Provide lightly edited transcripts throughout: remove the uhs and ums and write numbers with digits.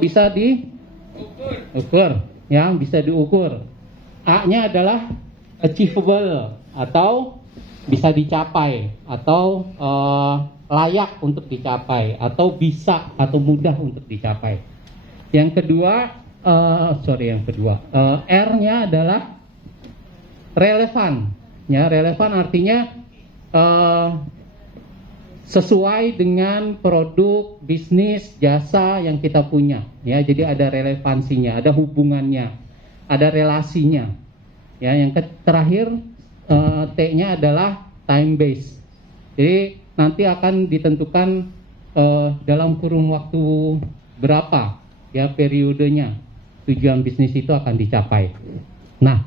bisa diukur, ya, bisa diukur. A-nya adalah achievable atau bisa dicapai atau layak untuk dicapai atau bisa atau mudah untuk dicapai. Yang kedua, R-nya adalah relevan. Ya, relevan artinya sesuai dengan produk, bisnis, jasa yang kita punya. Ya, jadi ada relevansinya, ada hubungannya, ada relasinya. Ya, yang terakhir T-nya adalah time base. Jadi nanti akan ditentukan dalam kurun waktu berapa ya periodenya tujuan bisnis itu akan dicapai. Nah,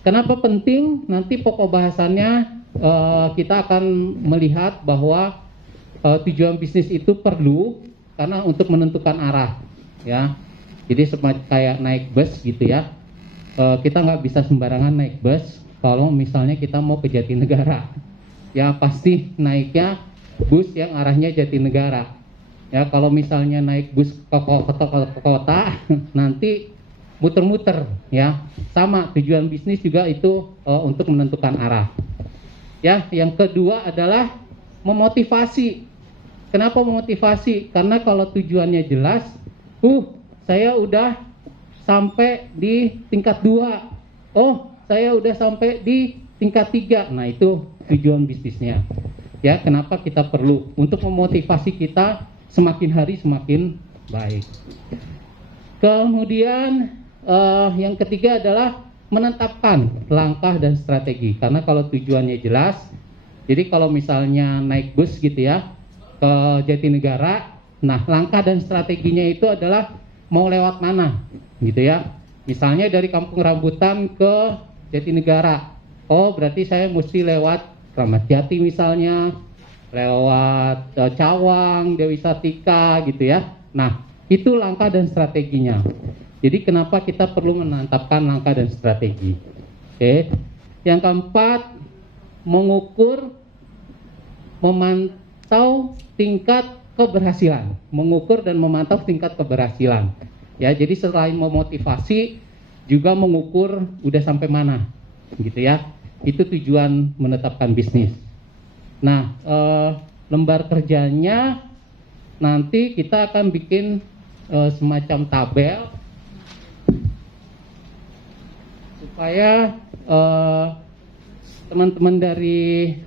kenapa penting? Nanti pokok bahasannya kita akan melihat bahwa tujuan bisnis itu perlu karena untuk menentukan arah, ya. Jadi semacam kayak naik bus gitu ya. Kita nggak bisa sembarangan naik bus. Kalau misalnya kita mau ke Jatinegara, ya pasti naiknya bus yang arahnya Jatinegara. Ya, kalau misalnya naik bus ke kota, nanti muter-muter, ya. Sama tujuan bisnis juga itu untuk menentukan arah. Ya, yang kedua adalah memotivasi. Kenapa memotivasi? Karena kalau tujuannya jelas, saya udah sampai di tingkat 2. Saya udah sampai di tingkat 3. Nah, itu tujuan bisnisnya. Ya, kenapa kita perlu untuk memotivasi kita semakin hari semakin baik. Kemudian yang ketiga adalah menetapkan langkah dan strategi. Karena kalau tujuannya jelas, jadi kalau misalnya naik bus gitu ya ke Jatinegara, nah langkah dan strateginya itu adalah mau lewat mana gitu ya. Misalnya dari Kampung Rambutan ke Jatinegara, berarti saya mesti lewat Kramat Jati misalnya, lewat Cawang, Dewi Sartika gitu ya. Nah, itu langkah dan strateginya. Jadi kenapa kita perlu menetapkan langkah dan strategi. Oke. Yang keempat, mengukur, memantau tingkat keberhasilan. Mengukur dan memantau tingkat keberhasilan. Ya, jadi selain memotivasi juga mengukur udah sampai mana gitu ya. Itu tujuan menetapkan bisnis. Nah, lembar kerjanya nanti kita akan bikin semacam tabel supaya teman-teman dari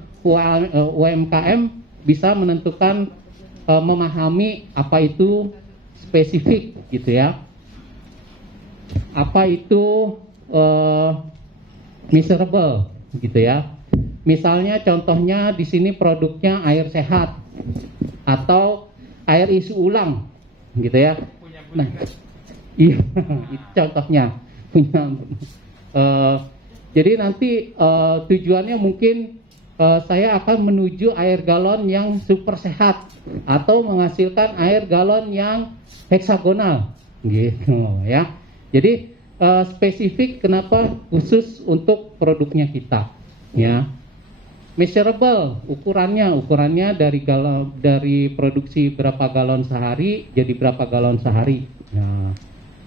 UMKM bisa menentukan, memahami apa itu spesifik gitu ya, apa itu measurable gitu ya. Misalnya contohnya di sini produknya air sehat atau air isi ulang gitu ya. Nah, iya, itu contohnya punya. Jadi nanti tujuannya mungkin saya akan menuju air galon yang super sehat atau menghasilkan air galon yang heksagonal gitu ya. Jadi spesifik kenapa khusus untuk produknya kita ya. Measurable, ukurannya dari produksi berapa galon sehari jadi berapa galon sehari. Nah,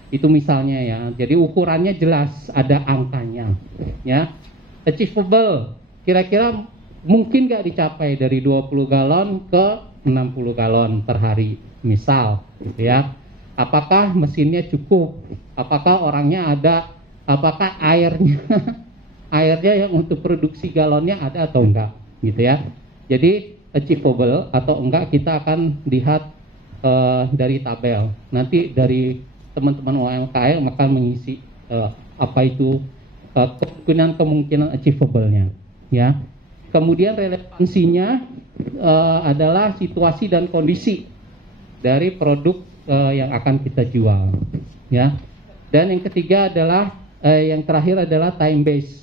itu misalnya ya. Jadi ukurannya jelas, ada angkanya ya. Achievable, kira-kira mungkin nggak dicapai dari 20 galon ke 60 galon per hari misal gitu ya. Apakah mesinnya cukup? Apakah orangnya ada? Apakah airnya yang untuk produksi galonnya ada atau enggak gitu ya. Jadi achievable atau enggak kita akan lihat dari tabel. Nanti dari teman-teman UMKM akan mengisi apa itu kemungkinan achievable-nya ya. Kemudian relevansinya adalah situasi dan kondisi dari produk yang akan kita jual ya. Dan yang ketiga adalah yang terakhir adalah time base,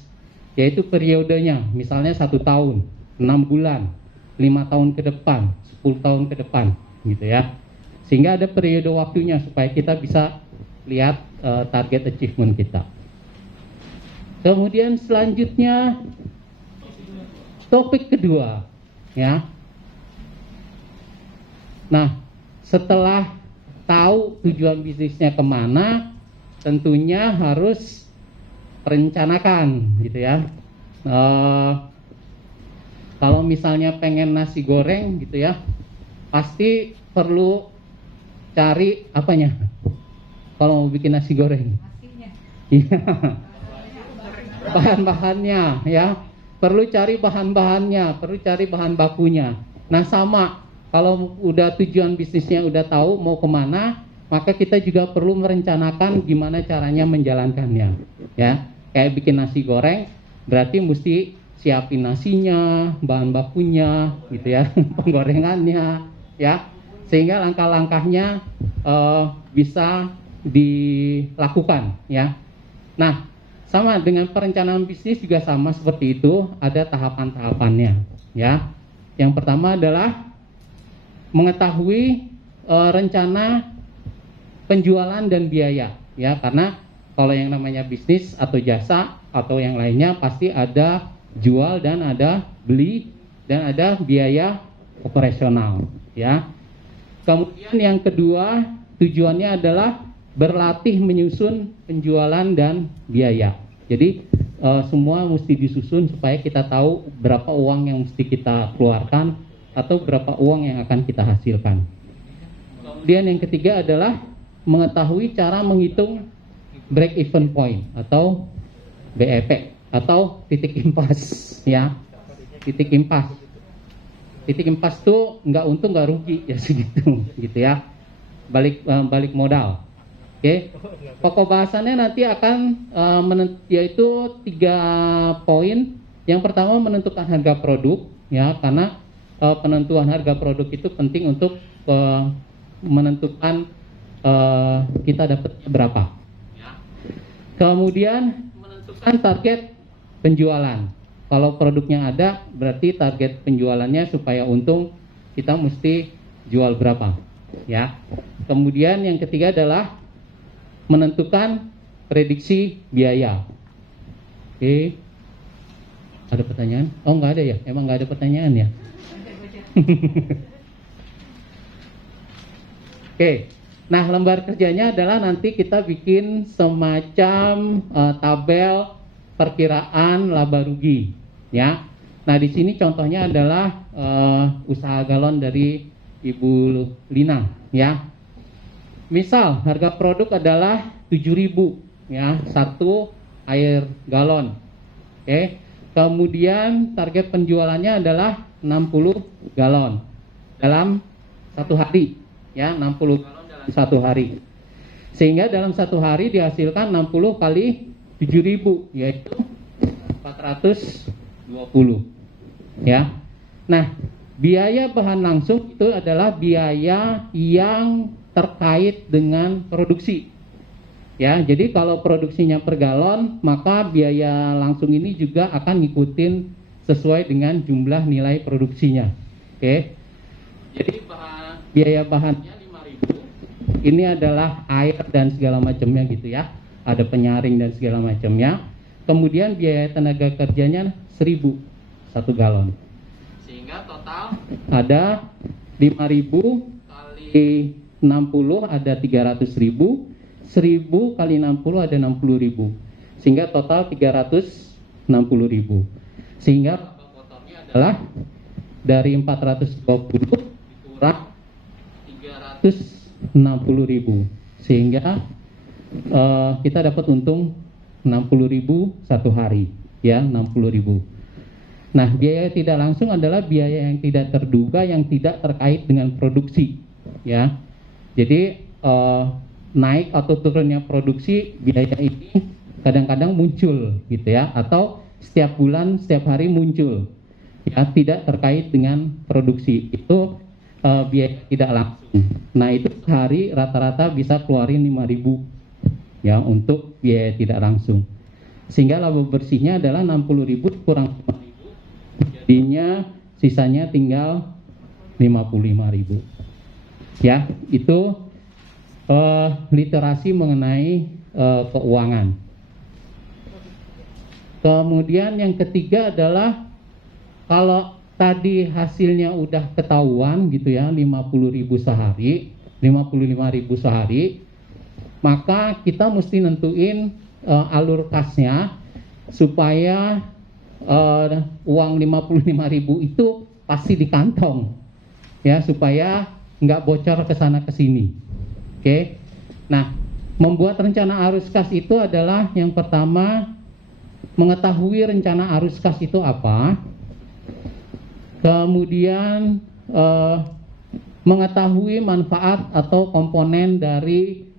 yaitu periodenya, misalnya 1 tahun, 6 bulan, 5 tahun ke depan, 10 tahun ke depan gitu ya. Sehingga ada periode waktunya supaya kita bisa lihat target achievement kita. Kemudian selanjutnya topik kedua ya. Nah, setelah tahu tujuan bisnisnya kemana, tentunya harus perencanakan gitu ya. Kalau misalnya pengen nasi goreng gitu ya, pasti perlu cari apanya? Kalau mau bikin nasi goreng, iya, bahan-bahannya ya. Perlu cari bahan-bahannya, perlu cari bahan bakunya. Nah sama, kalau udah tujuan bisnisnya udah tahu mau kemana, maka kita juga perlu merencanakan gimana caranya menjalankannya. Ya, kayak bikin nasi goreng, berarti mesti siapin nasinya, bahan bakunya, gitu ya, penggorengannya, ya, sehingga langkah-langkahnya bisa dilakukan, ya. Nah, sama dengan perencanaan bisnis juga sama seperti itu, ada tahapan-tahapannya, ya. Yang pertama adalah mengetahui rencana penjualan dan biaya, ya, karena kalau yang namanya bisnis atau jasa atau yang lainnya pasti ada jual dan ada beli dan ada biaya operasional, ya. Kemudian yang kedua, tujuannya adalah berlatih menyusun penjualan dan biaya. Jadi semua mesti disusun supaya kita tahu berapa uang yang mesti kita keluarkan atau berapa uang yang akan kita hasilkan. Kemudian yang ketiga adalah mengetahui cara menghitung break even point atau BEP atau titik impas, ya. Titik impas. Titik impas tuh nggak untung nggak rugi ya segitu, gitu ya. Balik modal. Oke, pokok bahasannya nanti akan yaitu 3 poin. Yang pertama menentukan harga produk, ya, karena penentuan harga produk itu penting untuk menentukan kita dapat berapa. Kemudian menentukan target penjualan. Kalau produknya ada, berarti target penjualannya supaya untung kita mesti jual berapa, ya. Kemudian yang ketiga adalah menentukan prediksi biaya. Oke. Ada pertanyaan? Oh, nggak ada ya? Emang nggak ada pertanyaan ya? Oke. Nah, lembar kerjanya adalah nanti kita bikin semacam tabel perkiraan laba rugi, ya. Nah, di sini contohnya adalah usaha galon dari Ibu Lina, ya. Misal harga produk adalah 7.000, ya, 1 air galon. Oke. Kemudian target penjualannya adalah 60 galon dalam 1 hari, ya, 60 galon dalam 1 hari. Sehingga dalam 1 hari dihasilkan 60 kali 7.000, yaitu 420, ya. Nah, biaya bahan langsung itu adalah biaya yang terkait dengan produksi, ya. Jadi kalau produksinya per galon, maka biaya langsung ini juga akan ngikutin sesuai dengan jumlah nilai produksinya. Oke. Jadi biaya bahannya 5.000. Ini adalah air dan segala macamnya gitu ya. Ada penyaring dan segala macamnya. Kemudian biaya tenaga kerjanya 1.000 1 galon. Sehingga total ada 5.000 kali 60 ada 300.000, 1.000 kali 60 ada 60.000, sehingga total 360.000. Sehingga laba kotornya adalah dari 420 dikurang 360.000, sehingga kita dapat untung 60.000 1 hari, ya, 60.000. Nah, biaya tidak langsung adalah biaya yang tidak terduga yang tidak terkait dengan produksi, ya. Jadi naik atau turunnya produksi biaya ini kadang-kadang muncul gitu ya, atau setiap bulan setiap hari muncul, ya, tidak terkait dengan produksi. Itu biaya tidak langsung. Nah, itu hari rata-rata bisa keluarin 5.000, ya, untuk biaya tidak langsung. Sehingga laba bersihnya adalah 60.000 kurang 5.000, jadinya sisanya tinggal 55.000. Ya, itu literasi mengenai keuangan. Kemudian yang ketiga adalah kalau tadi hasilnya udah ketahuan gitu ya, 50.000 sehari, 55.000 sehari, maka kita mesti nentuin alur kasnya supaya uang 55.000 itu pasti di kantong, ya, supaya nggak bocor ke sana ke sini. Oke. Nah, membuat rencana arus kas itu adalah yang pertama mengetahui rencana arus kas itu apa, kemudian mengetahui manfaat atau komponen dari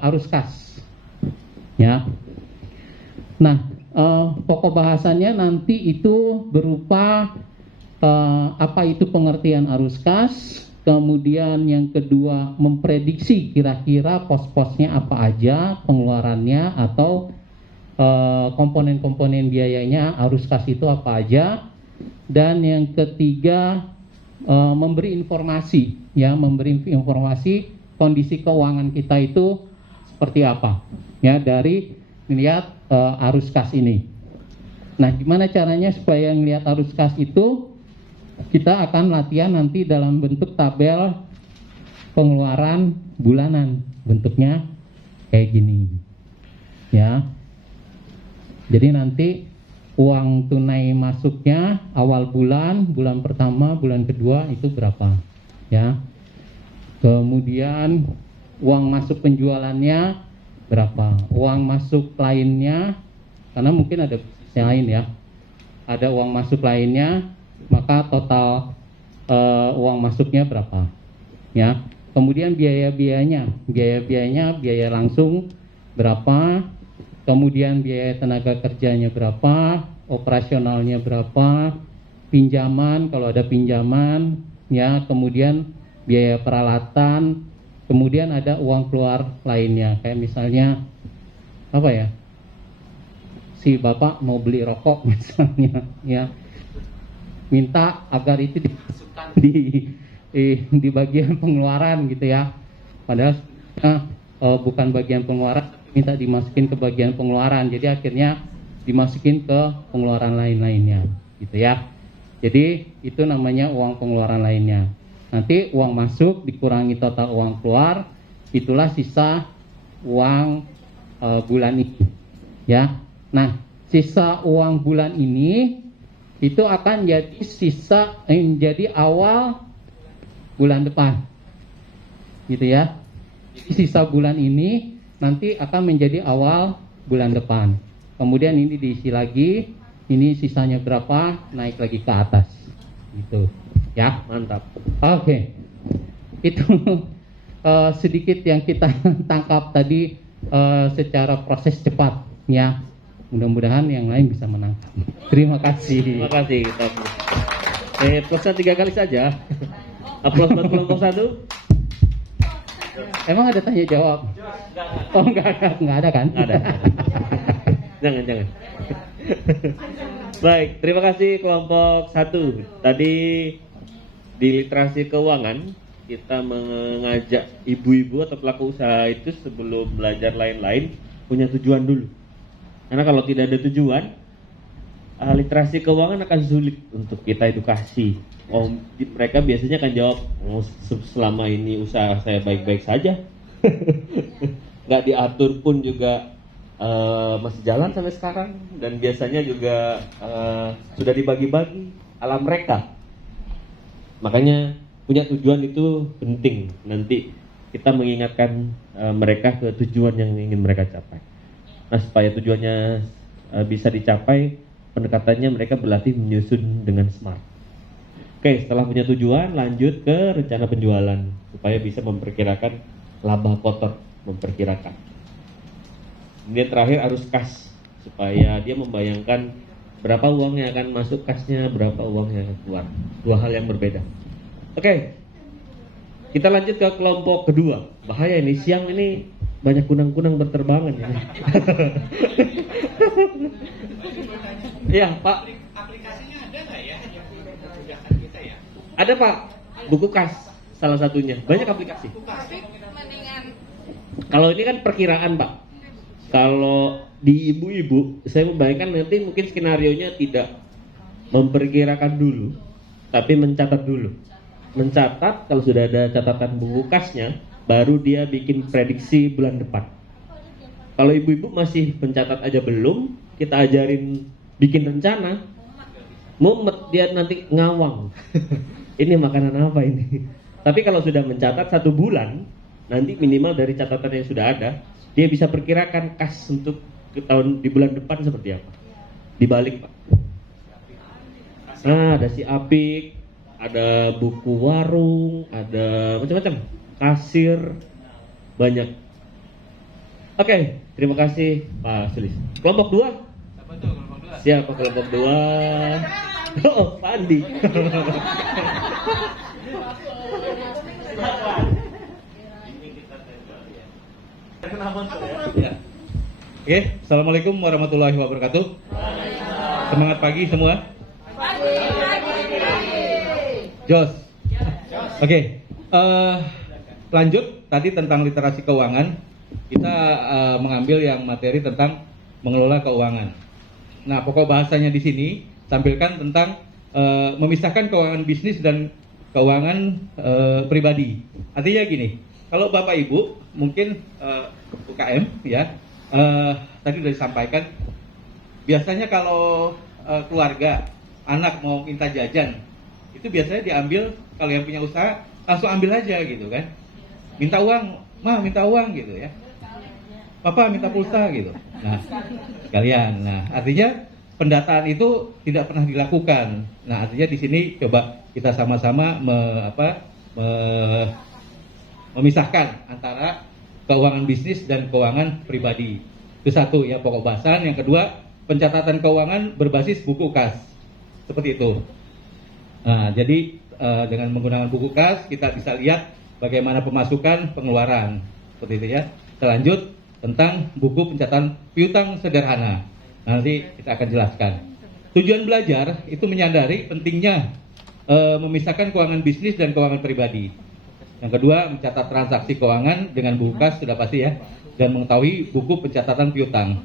arus kas, ya. Nah, pokok bahasannya nanti itu berupa apa itu pengertian arus kas, kemudian yang kedua memprediksi kira-kira pos-posnya apa aja pengeluarannya atau komponen-komponen biayanya arus kas itu apa aja, dan yang ketiga memberi informasi, ya, memberi informasi kondisi keuangan kita itu seperti apa, ya, dari melihat arus kas ini. Nah, gimana caranya supaya melihat arus kas itu? Kita akan latihan nanti dalam bentuk tabel pengeluaran bulanan, bentuknya kayak gini, ya. Jadi nanti uang tunai masuknya awal bulan, bulan pertama, bulan kedua itu berapa, ya. Kemudian uang masuk penjualannya berapa, uang masuk lainnya, karena mungkin ada bisnis yang lain, ya. Ada uang masuk lainnya, maka total uang masuknya berapa, ya. Kemudian biaya-biayanya, biaya langsung berapa, kemudian biaya tenaga kerjanya berapa, operasionalnya berapa, pinjaman kalau ada pinjaman, ya, kemudian biaya peralatan, kemudian ada uang keluar lainnya, kayak misalnya apa ya, si bapak mau beli rokok misalnya, ya, minta agar itu dimasukkan di bagian pengeluaran gitu, ya, padahal bukan bagian pengeluaran, minta dimasukin ke bagian pengeluaran, jadi akhirnya dimasukin ke pengeluaran lain-lainnya gitu, ya. Jadi itu namanya uang pengeluaran lainnya. Nanti uang masuk dikurangi total uang keluar, itulah sisa uang bulan ini, ya. Nah, sisa uang bulan ini itu akan jadi jadi awal bulan depan, gitu, ya. Jadi sisa bulan ini nanti akan menjadi awal bulan depan. Kemudian ini diisi lagi, ini sisanya berapa, naik lagi ke atas, gitu, ya. Mantap. Oke. Itu sedikit yang kita tangkap tadi secara proses cepat, ya. Mudah-mudahan yang lain bisa menangkap. Terima kasih. Terima kasih. Plusnya 3 kali saja. Aplaus buat kelompok 1. Emang ada tanya jawab? Oh, enggak ada kan? Ada. Jangan. Baik, terima kasih kelompok 1. Tadi di literasi keuangan kita mengajak ibu-ibu atau pelaku usaha itu sebelum belajar lain-lain punya tujuan dulu. Karena kalau tidak ada tujuan, literasi keuangan akan sulit untuk kita edukasi. Mereka biasanya akan jawab, selama ini usaha saya baik-baik saja. Nggak diatur pun juga masih jalan sampai sekarang. Dan biasanya juga sudah dibagi-bagi ala mereka. Makanya punya tujuan itu penting. Nanti kita mengingatkan mereka ke tujuan yang ingin mereka capai. Nah, supaya tujuannya bisa dicapai, pendekatannya mereka berlatih menyusun dengan smart. Oke, setelah punya tujuan, lanjut ke rencana penjualan supaya bisa memperkirakan laba kotor, memperkirakan. Kemudian terakhir arus kas, supaya dia membayangkan berapa uang yang akan masuk kasnya, berapa uang yang akan keluar. Dua hal yang berbeda. Oke, kita lanjut ke kelompok kedua. Bahaya ini, siang ini banyak kunang-kunang berterbangan ya. Ya, Pak. Aplikasinya ada nggak ya yang memudahkan kita ya? Ada, Pak. Buku kas salah satunya. Banyak aplikasi. Kalau ini kan perkiraan, Pak. Kalau di ibu-ibu, saya membayangkan nanti mungkin skenarionya tidak memperkirakan dulu, tapi mencatat dulu. mencatat, kalau sudah ada catatan buku kasnya, baru dia bikin prediksi bulan depan. Kalau ibu-ibu masih mencatat aja belum, kita ajarin bikin rencana, mumet dia nanti ngawang. Ini makanan apa ini? Tapi kalau sudah mencatat 1 bulan, nanti minimal dari catatan yang sudah ada, dia bisa perkirakan kas untuk ke tahun di bulan depan seperti apa. Dibalik, Pak. Nah, ada si Apik, ada buku warung, ada macam-macam, kasir, banyak. Oke, terima kasih Pak Sulis. Kelompok 2? Apa tuh kelompok 2? Siapa kelompok 2? Oh, Pak Andi. Ya. Oke, assalamualaikum warahmatullahi wabarakatuh. Semangat pagi semua. Jos. Oke, lanjut tadi tentang literasi keuangan. Kita mengambil yang materi tentang mengelola keuangan. Nah, pokok bahasanya di sini tampilkan tentang memisahkan keuangan bisnis dan keuangan pribadi. Artinya gini, kalau Bapak Ibu mungkin UKM ya, tadi sudah disampaikan, biasanya kalau keluarga anak mau minta jajan, itu biasanya diambil, kalau yang punya usaha langsung ambil aja gitu kan, minta uang, mah minta uang gitu ya, papa minta pulsa gitu. Nah, sekalian. Nah, artinya pendataan itu tidak pernah dilakukan. Nah, artinya di sini coba kita sama-sama memisahkan antara keuangan bisnis dan keuangan pribadi. Itu satu ya, pokok bahasan. Yang kedua, pencatatan keuangan berbasis buku kas. Seperti itu. Nah, jadi dengan menggunakan buku kas kita bisa lihat bagaimana pemasukan, pengeluaran. Seperti itu ya. Selanjut tentang buku pencatatan piutang sederhana. Nanti kita akan jelaskan. Tujuan belajar itu menyadari pentingnya memisahkan keuangan bisnis dan keuangan pribadi. Yang kedua, mencatat transaksi keuangan dengan buku kas, sudah pasti ya, dan mengetahui buku pencatatan piutang.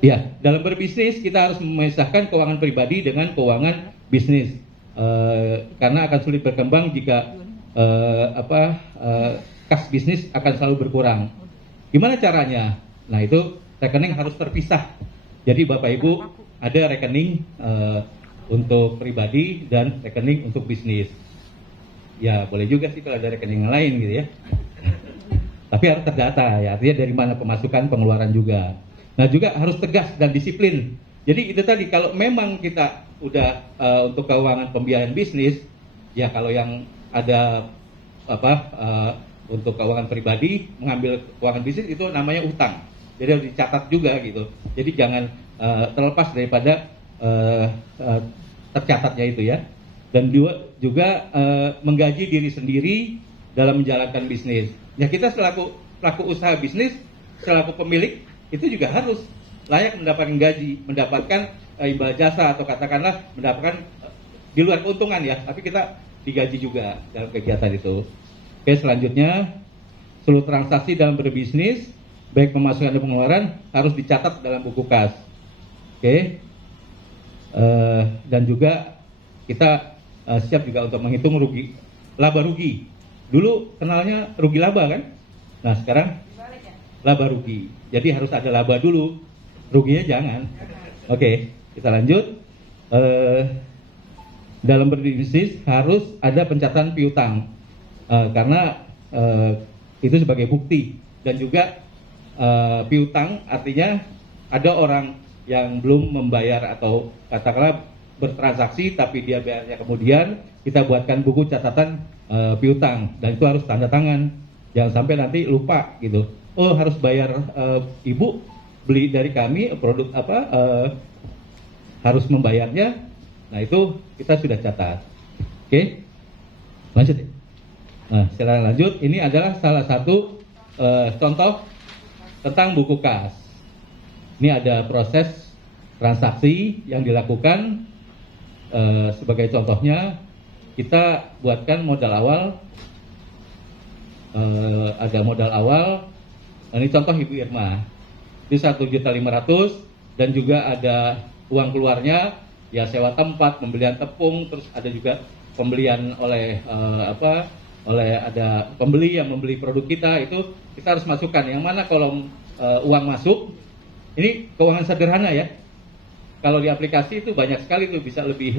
Ya, dalam berbisnis kita harus memisahkan keuangan pribadi dengan keuangan bisnis, karena akan sulit berkembang jika kas bisnis akan selalu berkurang. Gimana caranya? Nah, itu rekening harus terpisah. Jadi Bapak Ibu ada rekening untuk pribadi dan rekening untuk bisnis. Ya boleh juga sih kalau ada rekening yang lain gitu ya. Tapi harus terdata ya, artinya dari mana pemasukan, pengeluaran juga. Nah, juga harus tegas dan disiplin. Jadi itu tadi, kalau memang kita udah untuk keuangan pembiayaan bisnis, ya kalau yang ada untuk keuangan pribadi mengambil keuangan bisnis itu namanya utang. Jadi harus dicatat juga gitu. Jadi jangan terlepas daripada tercatatnya itu ya. Dan juga menggaji diri sendiri dalam menjalankan bisnis. Ya, kita selaku pelaku usaha bisnis, selaku pemilik, itu juga harus layak mendapatkan gaji, mendapatkan imbal jasa, atau katakanlah mendapatkan di luar keuntungan ya, tapi kita digaji juga dalam kegiatan itu. Oke, selanjutnya seluruh transaksi dalam berbisnis, baik pemasukan dan pengeluaran, harus dicatat dalam buku kas. Oke, dan juga kita siap juga untuk menghitung laba rugi. Dulu kenalnya rugi laba kan? Nah, sekarang laba rugi. Jadi harus ada laba dulu, ruginya jangan. Oke, kita lanjut. Dalam berbisnis harus ada pencatatan piutang, karena itu sebagai bukti. Dan juga piutang artinya ada orang yang belum membayar atau katakanlah bertransaksi tapi dia bayarnya kemudian, kita buatkan buku catatan piutang, dan itu harus tanda tangan. Jangan sampai nanti lupa gitu. Oh, harus bayar ibu beli dari kami produk apa, harus membayarnya. Nah, itu kita sudah catat. Oke, lanjut ya. Nah, sekarang lanjut. Ini adalah salah satu contoh tentang buku kas. Ini ada proses transaksi yang dilakukan. Sebagai contohnya, kita buatkan modal awal. Ada modal awal. Ini contoh Ibu Irma. Ini 1.500.000 dan juga ada uang keluarnya ya sewa tempat, pembelian tepung, terus ada juga pembelian oleh oleh ada pembeli yang membeli produk kita, itu kita harus masukkan yang mana kolom uang masuk. Ini keuangan sederhana ya. Kalau di aplikasi itu banyak sekali tuh bisa lebih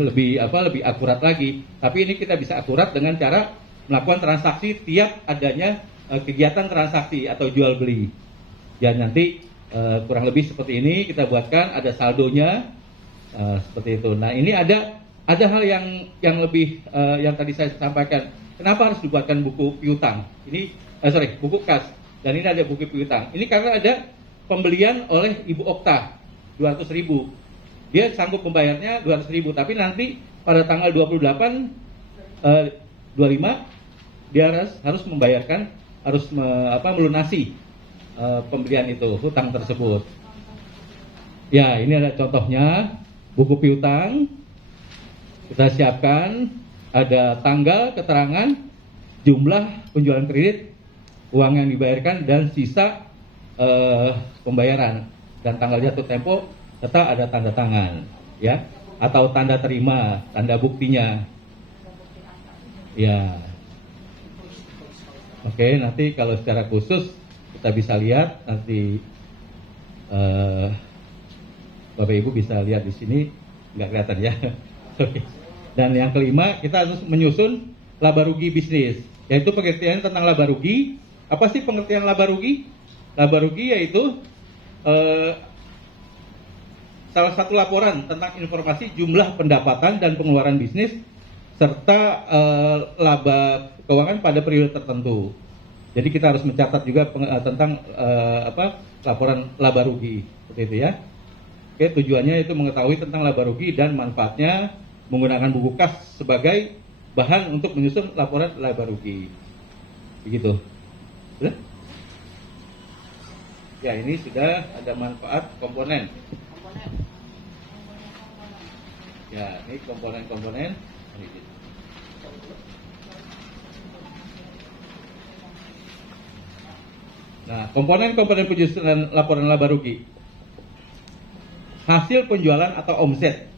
akurat lagi. Tapi ini kita bisa akurat dengan cara melakukan transaksi tiap adanya kegiatan transaksi atau jual beli. Ya nanti kurang lebih seperti ini kita buatkan, ada saldonya seperti itu. Nah ini ada hal yang lebih yang tadi saya sampaikan. Kenapa harus dibuatkan buku piutang? Ini buku kas. Dan ini ada buku piutang. Ini karena ada pembelian oleh Ibu Okta 200.000. Dia sanggup membayarnya 200.000, tapi nanti pada tanggal 25 dia harus membayarkan, melunasi pembelian itu, hutang tersebut. Ya, ini ada contohnya buku piutang. Kita siapkan, ada tanggal, keterangan, jumlah penjualan kredit, uang yang dibayarkan, dan sisa pembayaran, dan tanggal jatuh tempo, serta ada tanda tangan, ya, atau tanda terima, tanda buktinya. Ya. Oke, nanti kalau secara khusus kita bisa lihat nanti Bapak Ibu bisa lihat di sini, nggak kelihatan ya. Dan yang kelima, kita harus menyusun laba rugi bisnis, yaitu pengertian tentang laba rugi. Apa sih pengertian laba rugi? Laba rugi yaitu salah satu laporan tentang informasi jumlah pendapatan dan pengeluaran bisnis serta laba keuangan pada periode tertentu. Jadi kita harus mencatat juga tentang laporan laba rugi, seperti itu ya. Oke, tujuannya itu mengetahui tentang laba rugi dan manfaatnya menggunakan buku kas sebagai bahan untuk menyusun laporan laba rugi. Begitu. Sudah? Ya, ini sudah ada manfaat komponen. Ya, ini komponen-komponen. Nah, komponen-komponen penyusunan laporan laba rugi. Hasil penjualan atau omset.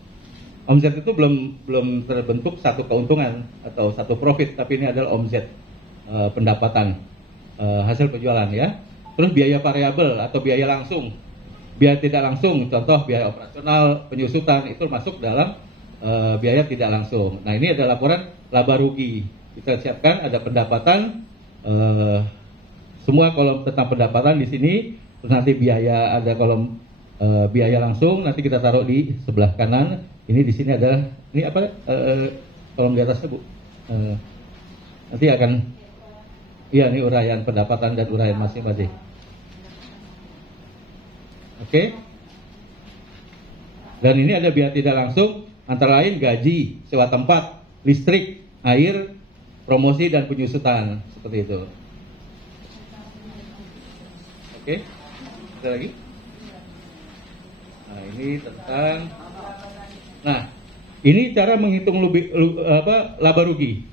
Omset itu belum terbentuk satu keuntungan atau satu profit, tapi ini adalah omset, pendapatan, hasil penjualan ya. Terus biaya variabel atau biaya langsung. Biaya tidak langsung, contoh biaya operasional, penyusutan, itu masuk dalam biaya tidak langsung. Nah, ini adalah laporan laba rugi. Kita siapkan ada pendapatan, semua kolom tentang pendapatan di sini. Terus nanti biaya, ada kolom biaya langsung, nanti kita taruh di sebelah kanan. Ini di sini ada, ini apa? Kolom di atasnya Bu. Nanti akan, iya ini uraian pendapatan dan uraian masing-masing. Oke. Dan ini ada biaya tidak langsung, antara lain gaji, sewa tempat, listrik, air, promosi dan penyusutan, seperti itu. Oke. Ada lagi? Nah, ini tentang, nah, ini cara menghitung laba rugi,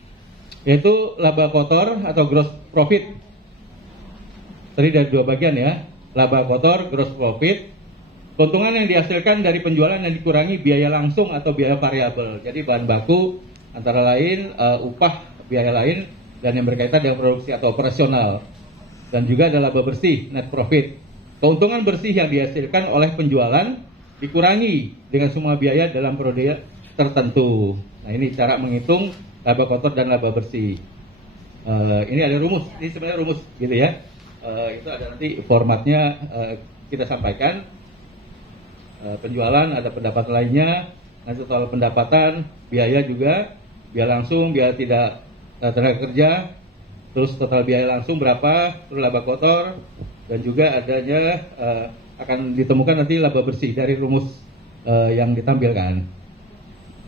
yaitu laba kotor atau gross profit. Tadi dari dua bagian ya. Laba kotor, gross profit, keuntungan yang dihasilkan dari penjualan yang dikurangi biaya langsung atau biaya variabel. Jadi bahan baku antara lain upah, biaya lain, dan yang berkaitan dengan produksi atau operasional. Dan juga ada laba bersih, net profit. Keuntungan bersih yang dihasilkan oleh penjualan dikurangi dengan semua biaya dalam periode tertentu. Nah, ini cara menghitung laba kotor dan laba bersih. Ini ada rumus, ini sebenarnya rumus gitu ya. Itu ada nanti formatnya kita sampaikan. Penjualan ada pendapatan lainnya, nanti total pendapatan, biaya juga, biaya langsung, biaya tidak tenaga kerja, terus total biaya langsung berapa, terus laba kotor, dan juga adanya akan ditemukan nanti laba bersih dari rumus yang ditampilkan.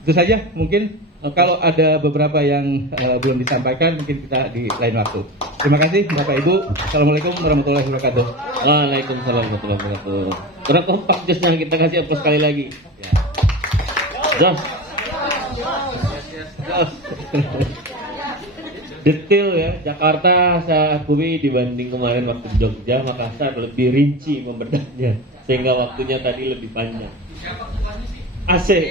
Itu saja mungkin. Kalau ada beberapa yang belum disampaikan, mungkin kita di lain waktu. Terima kasih Bapak Ibu. Assalamualaikum warahmatullahi wabarakatuh. Waalaikumsalam warahmatullahi wabarakatuh. Kurang kompak justnya kita kasih apa sekali lagi. Ya. Jos. Detail ya, Jakarta saya akui dibanding kemarin waktu di Jogja, Makassar lebih rinci membedahnya, sehingga waktunya tadi lebih panjang. Siapa ketuanya sih? Asik.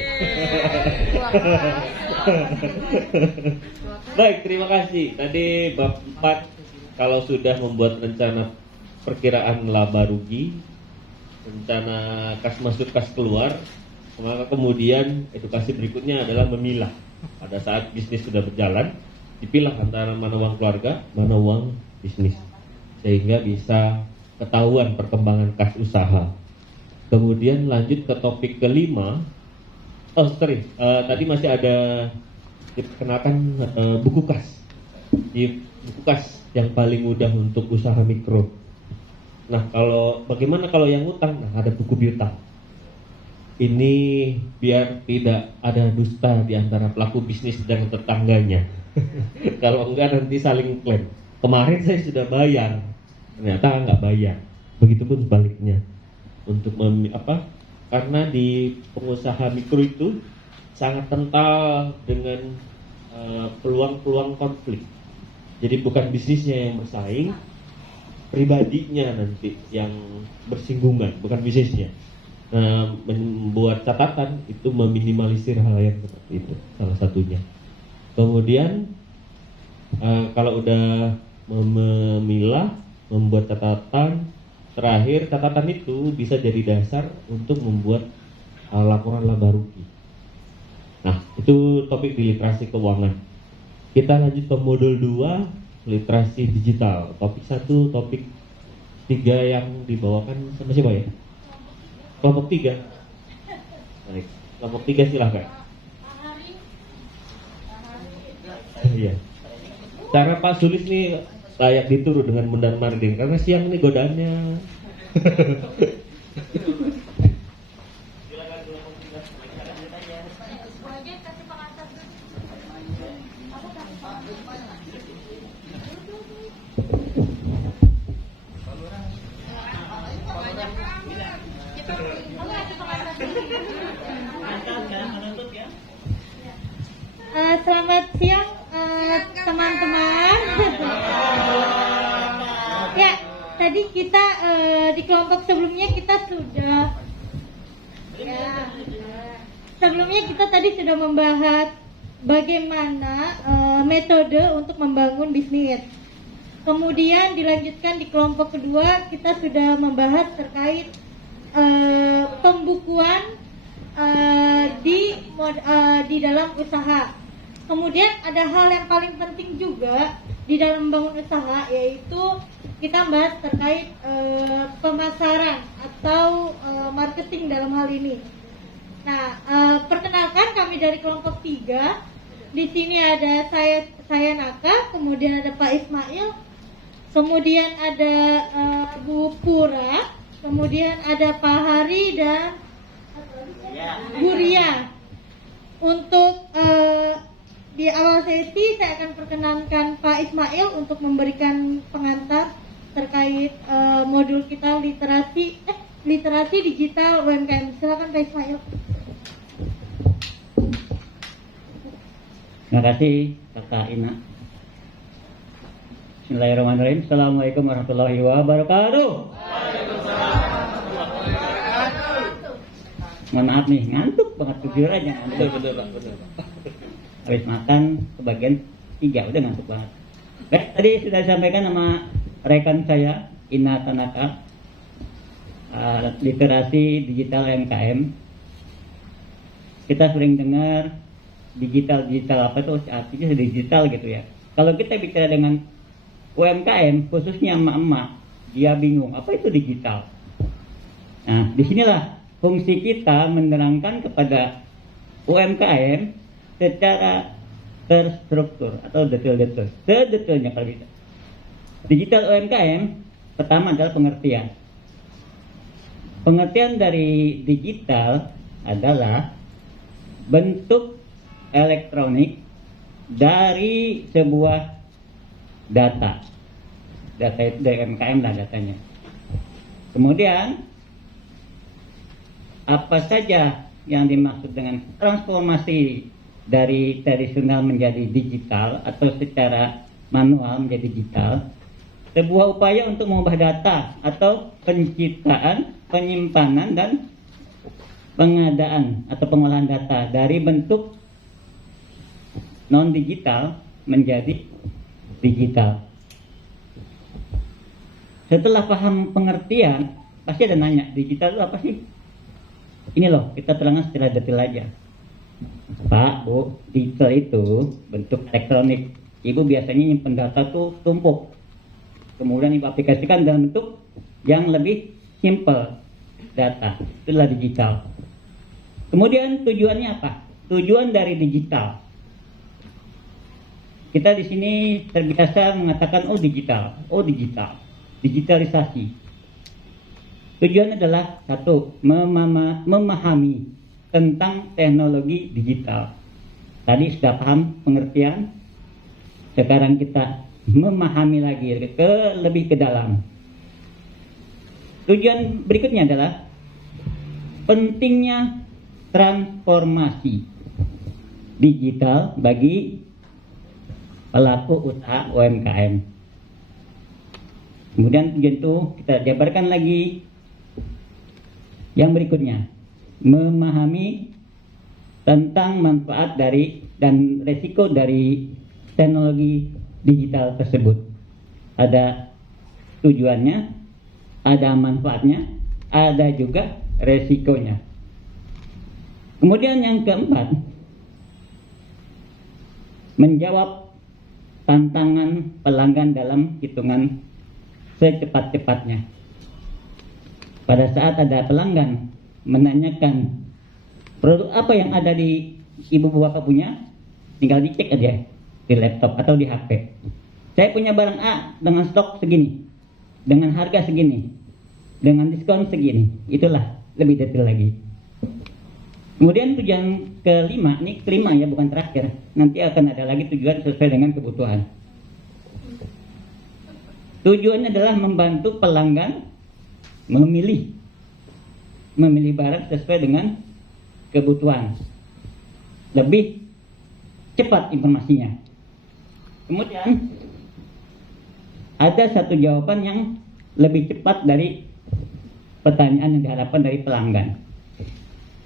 Baik, terima kasih. Tadi bab 4 kalau sudah membuat rencana perkiraan laba rugi, rencana kas masuk kas keluar, maka kemudian edukasi berikutnya adalah memilah. Pada saat bisnis sudah berjalan, dipilah antara mana uang keluarga, mana uang bisnis, sehingga bisa ketahuan perkembangan kas usaha. Kemudian lanjut ke topik kelima. Tadi masih ada diperkenalkan buku kas. Di buku kas yang paling mudah untuk usaha mikro. Nah, bagaimana kalau yang utang? Nah, ada buku piutang. Ini biar tidak ada dusta di antara pelaku bisnis dan tetangganya. Kalau enggak nanti saling klaim. Kemarin saya sudah bayar, ternyata nggak bayar. Begitupun sebaliknya. Untuk karena di pengusaha mikro itu sangat kental dengan peluang-peluang konflik. Jadi bukan bisnisnya yang bersaing, pribadinya nanti yang bersinggungan, bukan bisnisnya. Nah, membuat catatan itu meminimalisir hal yang seperti itu, salah satunya. Kemudian kalau udah memilah, membuat catatan, terakhir catatan itu bisa jadi dasar untuk membuat laporan laba rugi. Nah, itu topik di literasi keuangan. Kita lanjut ke modul 2, literasi digital. Topik 1, topik 3 yang dibawakan sama siapa ya? Kelompok 3. Baik, kelompok 3 silahkan. Iya. Cara Pak Sulis nih layak ditiru dengan mundar mandir karena siang ini godaannya. Selamat siang teman-teman. Ya, tadi kita di kelompok sebelumnya kita sudah tadi sudah membahas bagaimana metode untuk membangun bisnis. Kemudian dilanjutkan di kelompok kedua kita sudah membahas terkait pembukuan di dalam usaha. Kemudian ada hal yang paling penting juga di dalam membangun usaha, yaitu kita bahas terkait pemasaran atau marketing dalam hal ini. Nah, perkenalkan kami dari kelompok 3. Di sini ada saya Naka, kemudian ada Pak Ismail, kemudian ada Bu Pura, kemudian ada Pak Hari dan Bu Ria. Untuk di awal sesi saya akan perkenankan Pak Ismail untuk memberikan pengantar terkait modul kita literasi digital UMKM. Silakan Pak Ismail. Terima kasih Kakak Ina. Bismillahirrahmanirrahim. Assalamualaikum warahmatullahi wabarakatuh. Mohon maaf nih, ngantuk banget, jujur aja ngantuk. Betul Pak. Habis makan kebagian 3 udah ngantuk banget. Baik, tadi sudah disampaikan sama rekan saya Ina Tanaka, literasi digital UMKM. Kita sering dengar digital apa itu artinya digital gitu ya. Kalau kita bicara dengan UMKM khususnya emak-emak, dia bingung apa itu digital. Nah, disinilah fungsi kita menerangkan kepada UMKM secara terstruktur atau sedetailnya kalau bisa. Digital UMKM pertama adalah pengertian. Pengertian dari digital adalah bentuk elektronik dari sebuah data itu dari UMKM lah datanya. Kemudian apa saja yang dimaksud dengan transformasi dari tradisional menjadi digital atau secara manual menjadi digital? Sebuah upaya untuk mengubah data atau penciptaan, penyimpanan dan pengadaan atau pengolahan data dari bentuk non digital menjadi digital. Setelah paham pengertian, pasti ada nanya, digital itu apa sih? Ini loh, kita terangkan secara detail aja. Pak, Bu, digital itu bentuk elektronik. Ibu biasanya nyimpen data tuh tumpuk. Kemudian Ibu aplikasikan dalam bentuk yang lebih simple, data. Itulah digital. Kemudian tujuannya apa? Tujuan dari digital. Kita di sini terbiasa mengatakan digital, digitalisasi. Tujuannya adalah satu, memahami tentang teknologi digital. Tadi sudah paham pengertian, sekarang kita memahami lagi lebih ke dalam. Tujuan berikutnya adalah pentingnya transformasi digital bagi pelaku usaha UMKM. Kemudian tujuan itu kita jabarkan lagi yang berikutnya, memahami tentang manfaat dari dan resiko dari teknologi digital tersebut. Ada tujuannya, ada manfaatnya, ada juga resikonya. Kemudian yang keempat, menjawab tantangan pelanggan dalam hitungan secepat-cepatnya. Pada saat ada pelanggan menanyakan produk apa yang ada di ibu bapak punya, tinggal dicek aja di laptop atau di HP. Saya punya barang A dengan stok segini, dengan harga segini, dengan diskon segini. Itulah lebih detail lagi. Kemudian tujuan kelima, ini kelima ya, bukan terakhir. Nanti akan ada lagi tujuan sesuai dengan kebutuhan. Tujuannya adalah membantu pelanggan memilih barang sesuai dengan kebutuhan. Lebih cepat informasinya. Kemudian ada satu jawaban yang lebih cepat dari pertanyaan yang diharapkan dari pelanggan.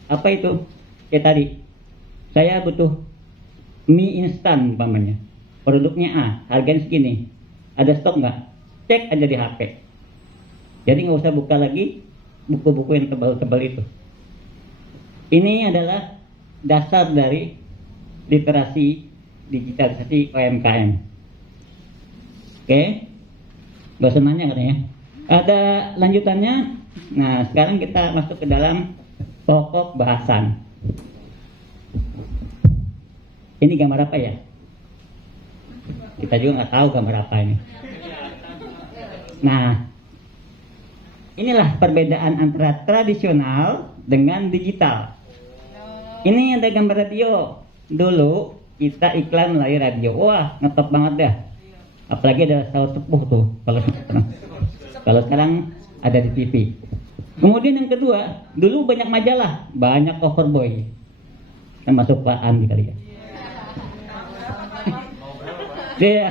Apa itu? Kayak tadi, saya butuh mie instan umpamanya. Produknya A, harganya segini. Ada stok nggak? Cek aja di HP. Jadi nggak usah buka lagi buku-buku yang tebal-tebal itu. Ini adalah dasar dari literasi digitalisasi UMKM. Oke, nggak usah nanya katanya. Ada lanjutannya. Nah, sekarang kita masuk ke dalam pokok bahasan. Ini gambar apa ya? Kita juga nggak tahu gambar apa ini. Nah, inilah perbedaan antara tradisional dengan digital. Ini ada gambar radio. Dulu kita iklan melalui radio. Wah, ngetop banget dah. Apalagi ada saus sepuh tuh. Kalau sekarang ada di TV. Kemudian yang kedua, dulu banyak majalah, banyak cover boy, termasuk Pak Andi kali ya. Iya.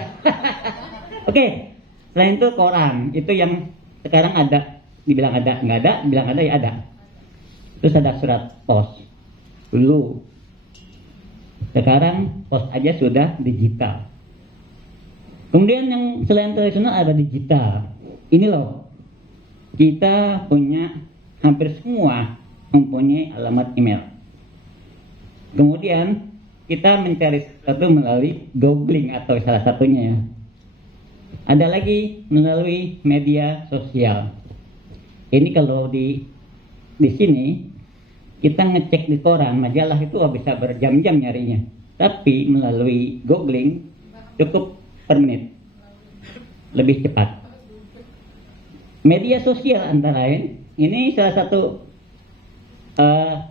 Oke, selain itu koran, itu yang sekarang ada, dibilang ada, nggak ada, bilang ada ya ada. Terus ada surat pos, dulu. Sekarang pos aja sudah digital. Kemudian yang selain tradisional ada digital. Ini loh. Kita punya hampir semua mempunyai alamat email. Kemudian kita mencari sesuatu melalui googling atau salah satunya ya. Ada lagi melalui media sosial. Ini kalau di sini kita ngecek di koran, majalah itu bisa berjam-jam nyarinya. Tapi melalui googling cukup per menit. Lebih cepat. Media sosial antara lain, ini salah satu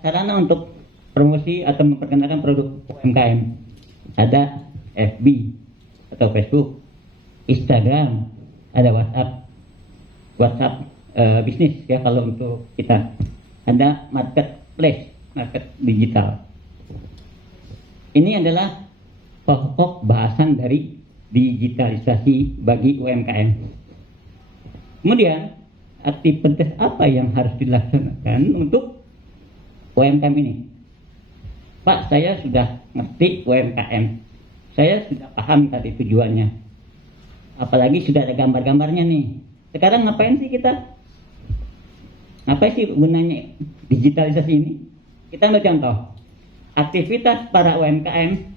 sarana untuk promosi atau memperkenalkan produk UMKM. Ada FB atau Facebook, Instagram, ada WhatsApp bisnis ya kalau untuk kita. Ada marketplace, market digital. Ini adalah pokok bahasan dari digitalisasi bagi UMKM. Kemudian, aktivitas apa yang harus dilaksanakan untuk UMKM ini. Pak, saya sudah ngerti UMKM. Saya sudah paham tadi tujuannya. Apalagi sudah ada gambar-gambarnya nih. Sekarang ngapain sih kita? Ngapain sih gunanya digitalisasi ini? Kita ambil contoh. Aktivitas para UMKM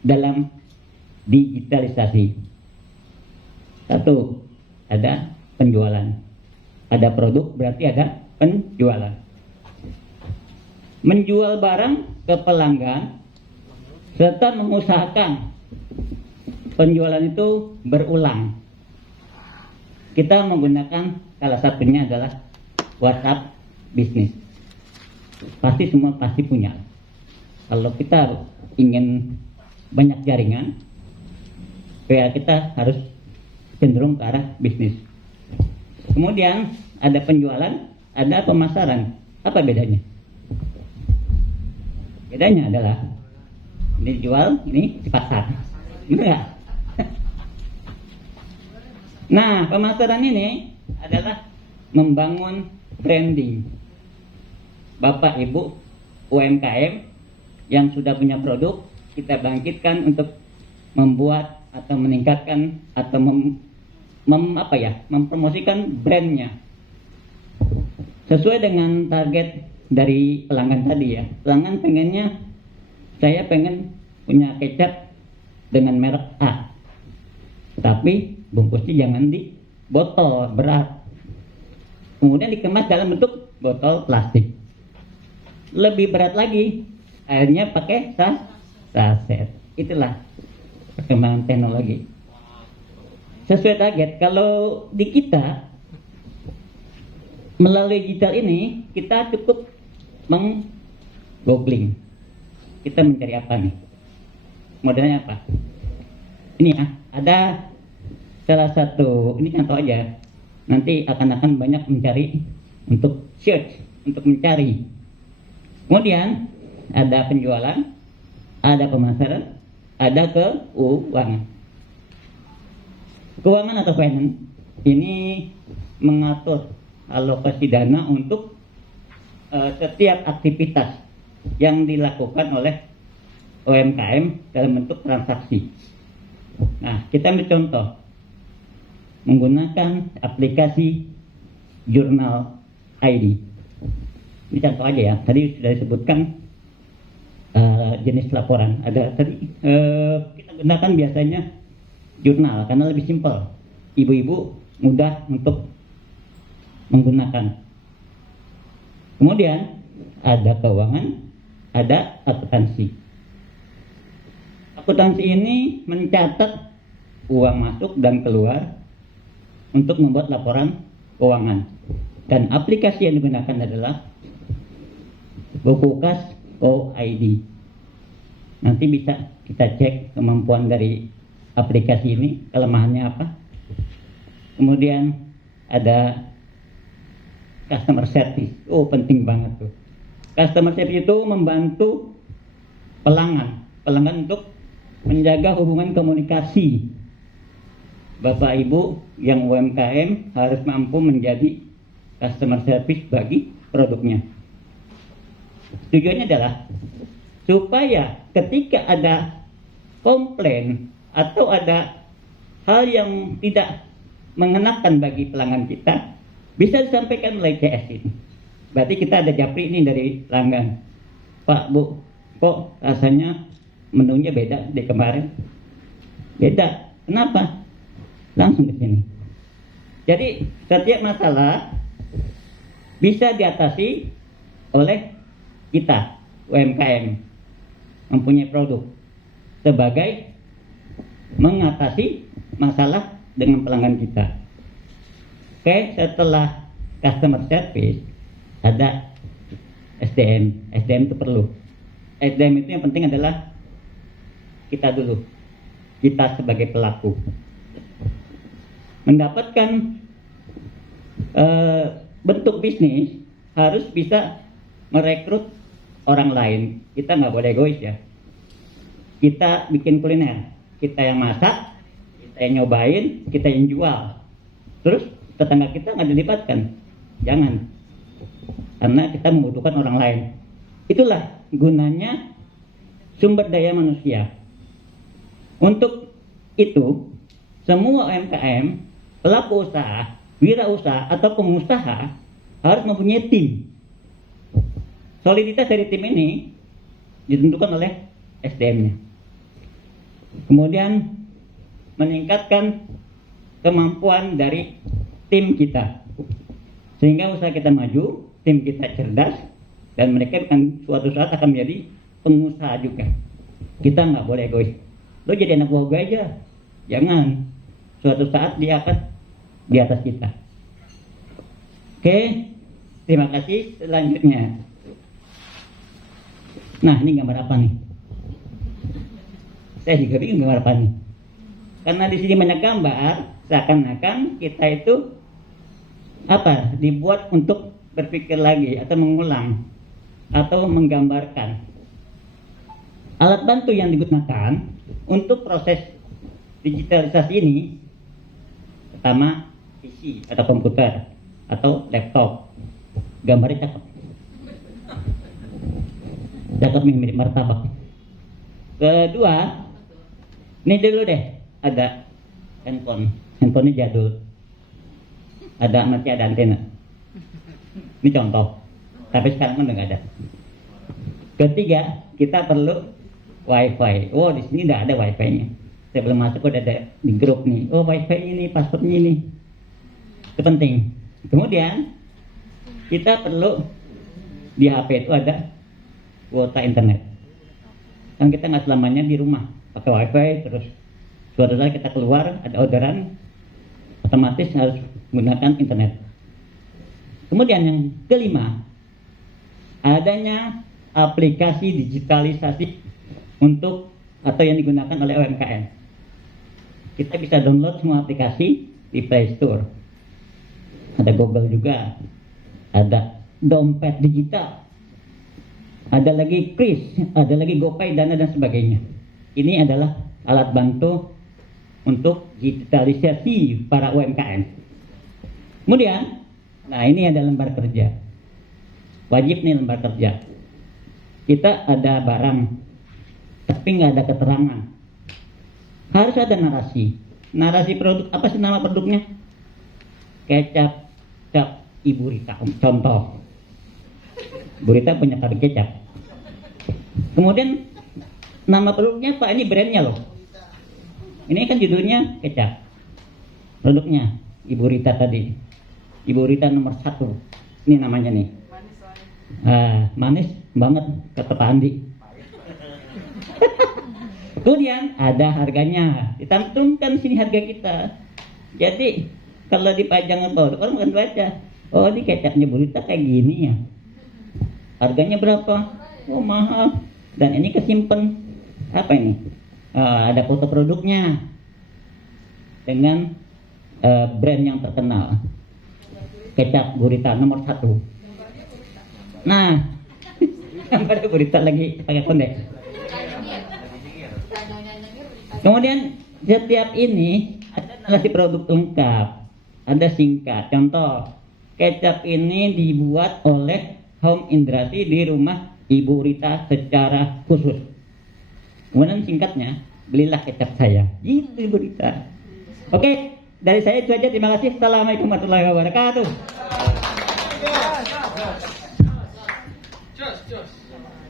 dalam digitalisasi. Satu, ada penjualan. Ada produk berarti ada penjualan. Menjual barang ke pelanggan serta mengusahakan penjualan itu berulang. Kita menggunakan salah satunya adalah WhatsApp bisnis. Pasti semua pasti punya. Kalau kita ingin banyak jaringan, ya kita harus cenderung ke arah bisnis. Kemudian ada penjualan, ada pemasaran. Apa bedanya? Bedanya adalah ini jual, ini di pasar. Gitu nggak? Nah, pemasaran ini adalah membangun branding. Bapak Ibu UMKM yang sudah punya produk, kita bangkitkan untuk membuat atau meningkatkan atau mempromosikan brandnya sesuai dengan target dari pelanggan tadi ya. Pelanggan pengennya, saya pengen punya kecap dengan merek A, tapi bungkusnya jangan di botol berat, kemudian dikemas dalam bentuk botol plastik. Lebih berat lagi, akhirnya pakai saset. Itulah perkembangan teknologi. Sesuai target. Kalau di kita melalui digital ini, kita cukup meng-googling. Kita mencari apa nih? Modelnya apa? Ini ya, ada salah satu, ini contoh aja. Nanti akan banyak mencari untuk search, untuk mencari. Kemudian ada penjualan, ada pemasaran, ada keuangan. Keuangan atau finance ini mengatur alokasi dana untuk setiap aktivitas yang dilakukan oleh UMKM dalam bentuk transaksi. Nah, kita ambil contoh menggunakan aplikasi Jurnal ID. Ini contoh aja ya. Tadi sudah disebutkan jenis laporan. Ada tadi kita gunakan biasanya jurnal karena lebih simpel. Ibu-ibu mudah untuk menggunakan. Kemudian ada keuangan, ada akuntansi. Akuntansi ini mencatat uang masuk dan keluar untuk membuat laporan keuangan. Dan aplikasi yang digunakan adalah buku kas OID. Nanti bisa kita cek kemampuan dari aplikasi ini, kelemahannya apa. Kemudian ada customer service. Oh, penting banget tuh. Customer service itu membantu pelanggan untuk menjaga hubungan komunikasi. Bapak Ibu yang UMKM harus mampu menjadi customer service bagi produknya. Tujuannya adalah supaya ketika ada komplain atau ada hal yang tidak mengenakan bagi pelanggan kita, bisa disampaikan melalui CS ini. Berarti kita ada japri ini dari pelanggan. Pak, Bu, kok rasanya menunya beda dari kemarin? Beda. Kenapa? Langsung ke sini. Jadi setiap masalah bisa diatasi oleh kita UMKM mempunyai produk sebagai mengatasi masalah dengan pelanggan kita. Oke, setelah customer service ada SDM. SDM itu perlu. SDM itu yang penting adalah kita dulu. Kita sebagai pelaku mendapatkan bentuk bisnis harus bisa merekrut orang lain. Kita nggak boleh egois ya. Kita bikin kuliner, kita yang masak, kita yang nyobain, kita yang jual. Terus tetangga kita nggak dilibatkan, jangan, karena kita membutuhkan orang lain. Itulah gunanya sumber daya manusia. Untuk itu, semua UMKM, pelaku usaha, wirausaha atau pengusaha harus mempunyai tim. Soliditas dari tim ini ditentukan oleh SDM-nya. Kemudian meningkatkan kemampuan dari tim kita, sehingga usaha kita maju, tim kita cerdas, dan mereka akan suatu saat akan menjadi pengusaha juga. Kita nggak boleh egois. Lo jadi anak buah gue aja, jangan. Suatu saat dia akan di atas kita. Oke, terima kasih. Selanjutnya, nah ini gambar apa nih? Saya juga bingung gambar apa nih. Karena di sini banyak gambar, seakan-akan kita itu apa? Dibuat untuk berpikir lagi atau mengulang atau menggambarkan. Alat bantu yang digunakan untuk proses digitalisasi ini, pertama PC atau komputer atau laptop. Gambarnya cakep. Cakep nih, mirip martabak. Kedua, ini dulu deh, ada handphone. Handphonenya jadul. Masih ada antena. Ini contoh. Tapi sekarang udah nggak ada. Ketiga, kita perlu WiFi. Oh, di sini udah ada WiFi-nya. Saya belum masuk, udah ada di grup nih. Oh, WiFi ini, passwordnya ini. Itu penting. Kemudian, kita perlu di HP itu ada kuota internet. Kan kita nggak selamanya di rumah pakai WiFi, terus suatu saat kita keluar ada orderan, otomatis harus menggunakan internet. Kemudian yang kelima, adanya aplikasi digitalisasi untuk atau yang digunakan oleh UMKM. Kita bisa download semua aplikasi di Play Store. Ada Google juga, ada dompet digital, ada lagi Kris, ada lagi GoPay, Dana dan sebagainya. Ini adalah alat bantu untuk digitalisasi para UMKM. Kemudian, nah ini ada lembar kerja. Wajib nih lembar kerja. Kita ada barang, tapi nggak ada keterangan. Harus ada narasi. Narasi produk, apa sih nama produknya? Kecap cap Ibu Rita. Contoh. Ibu Rita punya pabrik kecap. Kemudian nama produknya Pak, ini brandnya loh. Ini kan judulnya kecap. Produknya Ibu Rita tadi. Ibu Rita nomor 1. Ini namanya nih. Manis banget kata Pak Andi. Kemudian ada harganya, ditantumkan sini harga kita. Jadi kalau dipajang apa, orang bukan baca. Oh, ini kecapnya Bu Rita kayak gini ya. Harganya berapa? Oh, mahal. Dan ini kesimpan apa ini? Ada foto produknya dengan brand yang terkenal. Kecap Bu Rita nomor 1. Nah, gambar Bu Rita lagi pakai kondek. Kemudian setiap ini ada narasi produk lengkap, ada singkat. Contoh, kecap ini dibuat oleh Home Indrasi di rumah Ibu Rita secara khusus. Kemudian singkatnya, belilah kecap saya. Itu Ibu Rita. Oke, dari saya itu aja. Terima kasih. Assalamualaikum warahmatullahi wabarakatuh.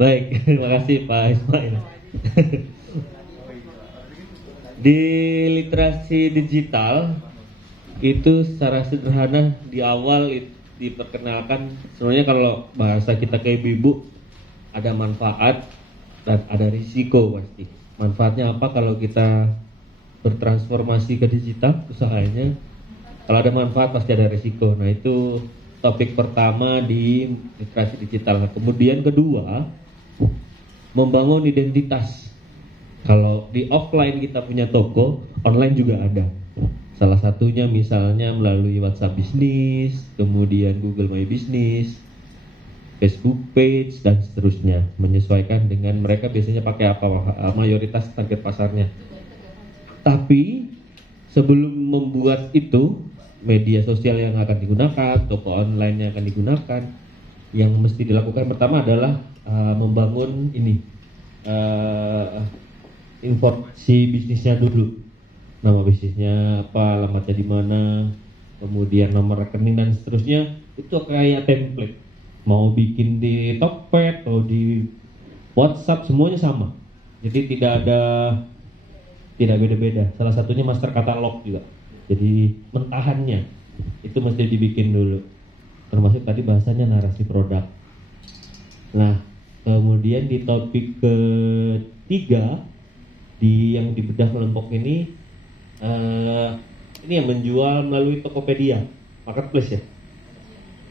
Baik, terima kasih Pak Ismail. Di literasi digital itu secara sederhana di awal diperkenalkan sebenarnya kalau bahasa kita kayak ibu ada manfaat dan ada risiko pasti. Manfaatnya apa kalau kita bertransformasi ke digital usahanya? Kalau ada manfaat pasti ada risiko. Nah, itu topik pertama di literasi digital. Kemudian kedua, membangun identitas. Kalau di offline kita punya toko, online juga ada. Salah satunya misalnya melalui WhatsApp bisnis, kemudian Google My Business, Facebook page dan seterusnya. Menyesuaikan dengan mereka biasanya pakai apa, mayoritas target pasarnya. Tapi sebelum membuat itu, media sosial yang akan digunakan, toko online yang akan digunakan, yang mesti dilakukan pertama adalah membangun ini informasi bisnisnya dulu, nama bisnisnya apa, alamatnya di mana, kemudian nomor rekening dan seterusnya. Itu kayak template, mau bikin di Tokped atau di WhatsApp semuanya sama, jadi tidak beda-beda. Salah satunya master katalog juga, jadi mentahannya itu mesti dibikin dulu, termasuk tadi bahasanya narasi produk. Nah, kemudian di topik ketiga yang dibedah kelompok ini yang menjual melalui Tokopedia, marketplace ya.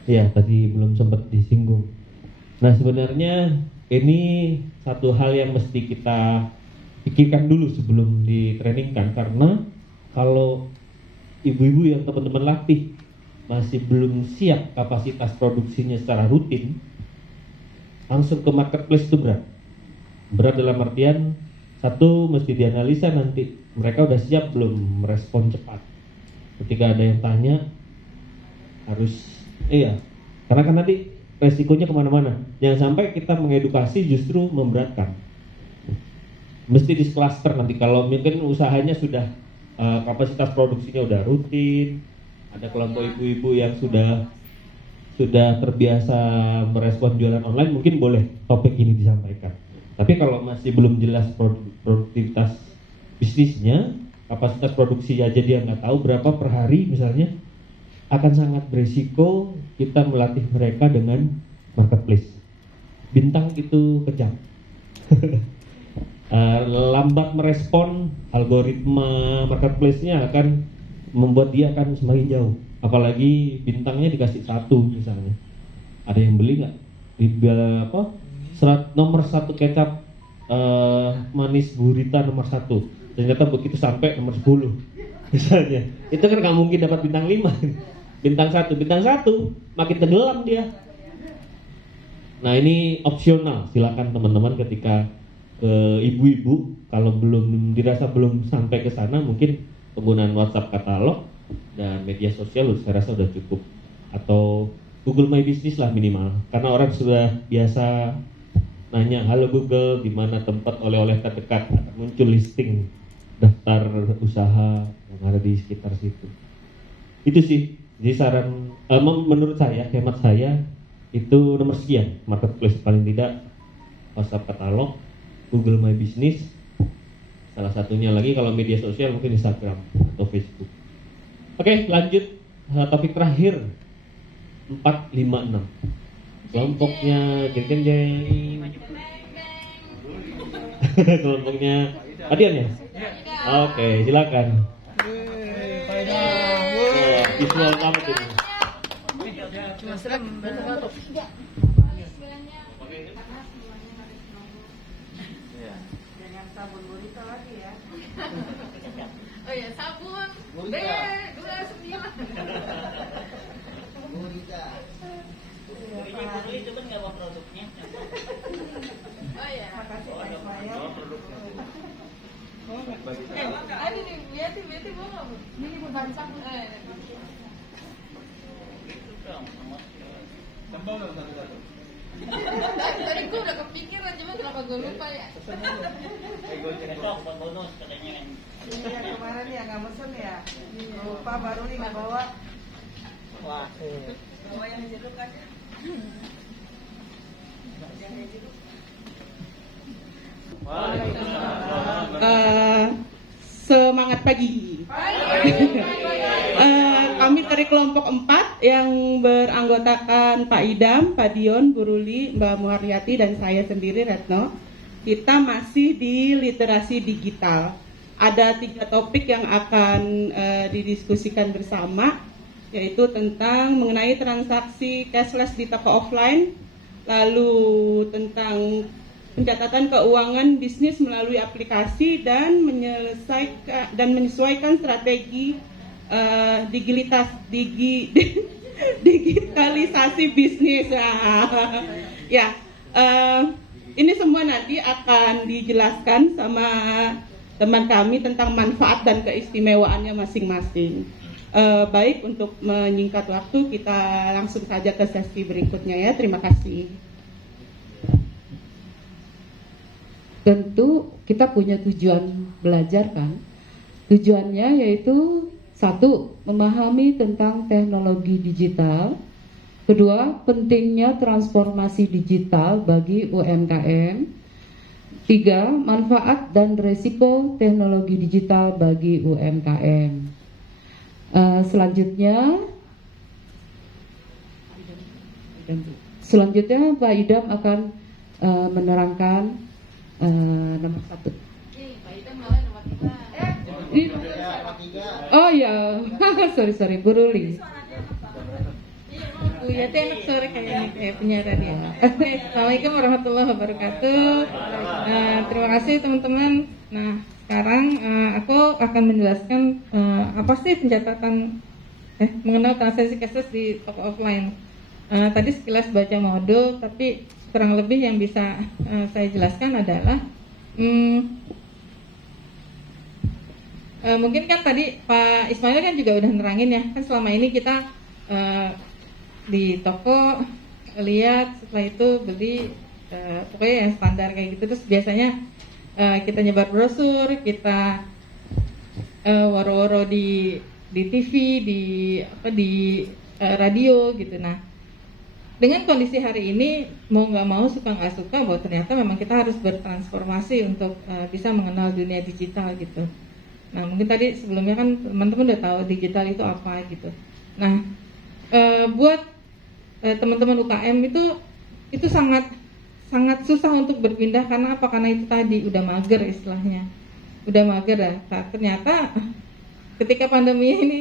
Ya, tadi belum sempat disinggung. Nah, sebenarnya ini satu hal yang mesti kita pikirkan dulu sebelum ditrainingkan, karena kalau ibu-ibu yang teman-teman latih masih belum siap kapasitas produksinya secara rutin, langsung ke marketplace itu berat. Berat dalam artian, satu, mesti dianalisa nanti mereka udah siap belum merespon cepat. Ketika ada yang tanya, harus karena kan nanti resikonya kemana-mana. Jangan sampai kita mengedukasi justru memberatkan. Mesti di cluster nanti, kalau mungkin usahanya sudah kapasitas produksinya udah rutin, ada kelompok ibu-ibu yang sudah terbiasa merespon jualan online, mungkin boleh topik ini disampaikan. Tapi kalau masih belum jelas produktivitas bisnisnya, kapasitas produksi aja dia nggak tahu berapa per hari misalnya, akan sangat berisiko kita melatih mereka dengan marketplace. Bintang itu kejam. Lambat merespon, algoritma marketplace-nya akan membuat dia akan semakin jauh. Apalagi bintangnya dikasih 1 misalnya. Ada yang beli nggak? Nomor 1 kecap manis gurita nomor 1. Ternyata begitu sampai nomor 10 misalnya. Itu kan nggak mungkin dapat bintang 5. Bintang 1 makin tenggelam dia. Nah, ini opsional, silakan teman-teman ketika ibu-ibu kalau dirasa belum sampai ke sana, mungkin penggunaan WhatsApp katalog dan media sosial saya rasa sudah cukup, atau Google My Business lah minimal, karena orang sudah biasa nanya, halo Google, di mana tempat oleh-oleh terdekat, muncul listing daftar usaha yang ada di sekitar situ. Itu sih. Jadi saran, menurut saya, hemat saya, itu nomor sekian, marketplace paling tidak, WhatsApp katalog, Google My Business, salah satunya lagi kalau media sosial mungkin Instagram atau Facebook. Oke, lanjut topik terakhir, 456. Kelompoknya jeng. Kelompoknya Adian ya? Oke, silakan. Visual banget ini. Dengan sabun gurita lagi ya. Oh ya, sabun. B29. Gurita. Itu kan nggak bawa produknya. Oh ya. Makasih Pak Ismail. Ada nih, biati bawa nggak bu? Ini bukan sabun. Tambah dong satu-satu. Tadi gue udah kepikiran, cuma kenapa gue lupa ya? Besok bonus katanya kan. Iya kemarin ya nggak mesen ya. Lupa baru nih nggak bawa. Wah. Bawa yang jeruk aja. Semangat pagi. Kami dari kelompok 4 yang beranggotakan Pak Idam, Pak Dion, Bu Ruli, Mbak Muharyati, dan saya sendiri Retno. Kita masih di literasi digital. Ada 3 topik yang akan didiskusikan bersama, yaitu tentang mengenai transaksi cashless di toko offline, lalu tentang pencatatan keuangan bisnis melalui aplikasi, dan menyesuaikan strategi digitalisasi bisnis. Ini semua nanti akan dijelaskan sama teman kami tentang manfaat dan keistimewaannya masing-masing. Baik, untuk menyingkat waktu kita langsung saja ke sesi berikutnya ya. Terima kasih. tentu kita punya tujuan belajar kan. Tujuannya yaitu satu, memahami tentang teknologi digital. Kedua, pentingnya transformasi digital bagi UMKM. Tiga, manfaat dan resiko teknologi digital bagi UMKM. Selanjutnya Pak Idam akan menerangkan nomor 1. Pak Idam malah nomor 3. Oh ya, sorry, Bu Ruli. Bu Yati enak suara kayak penyiar radio. Assalamualaikum warahmatullahi wabarakatuh. Terima kasih teman-teman. Nah, sekarang aku akan menjelaskan apa sih pencatatan mengenal transaksi cashless di toko offline. Tadi sekilas baca modul, tapi kurang lebih yang bisa saya jelaskan adalah mungkin kan tadi Pak Ismail kan juga udah nerangin ya, kan selama ini kita di toko lihat, setelah itu beli pokoknya yang standar kayak gitu. Terus biasanya kita nyebar brosur, kita waro-waro di TV, di radio gitu. Nah, dengan kondisi hari ini mau nggak mau, suka nggak suka, bahwa ternyata memang kita harus bertransformasi untuk bisa mengenal dunia digital gitu. Nah, mungkin tadi sebelumnya kan teman-teman udah tahu digital itu apa gitu. Nah, buat teman-teman UKM itu sangat susah untuk berpindah. Karena apa? Karena itu tadi udah mager istilahnya, udah mager dah. Nah, ternyata ketika pandemi ini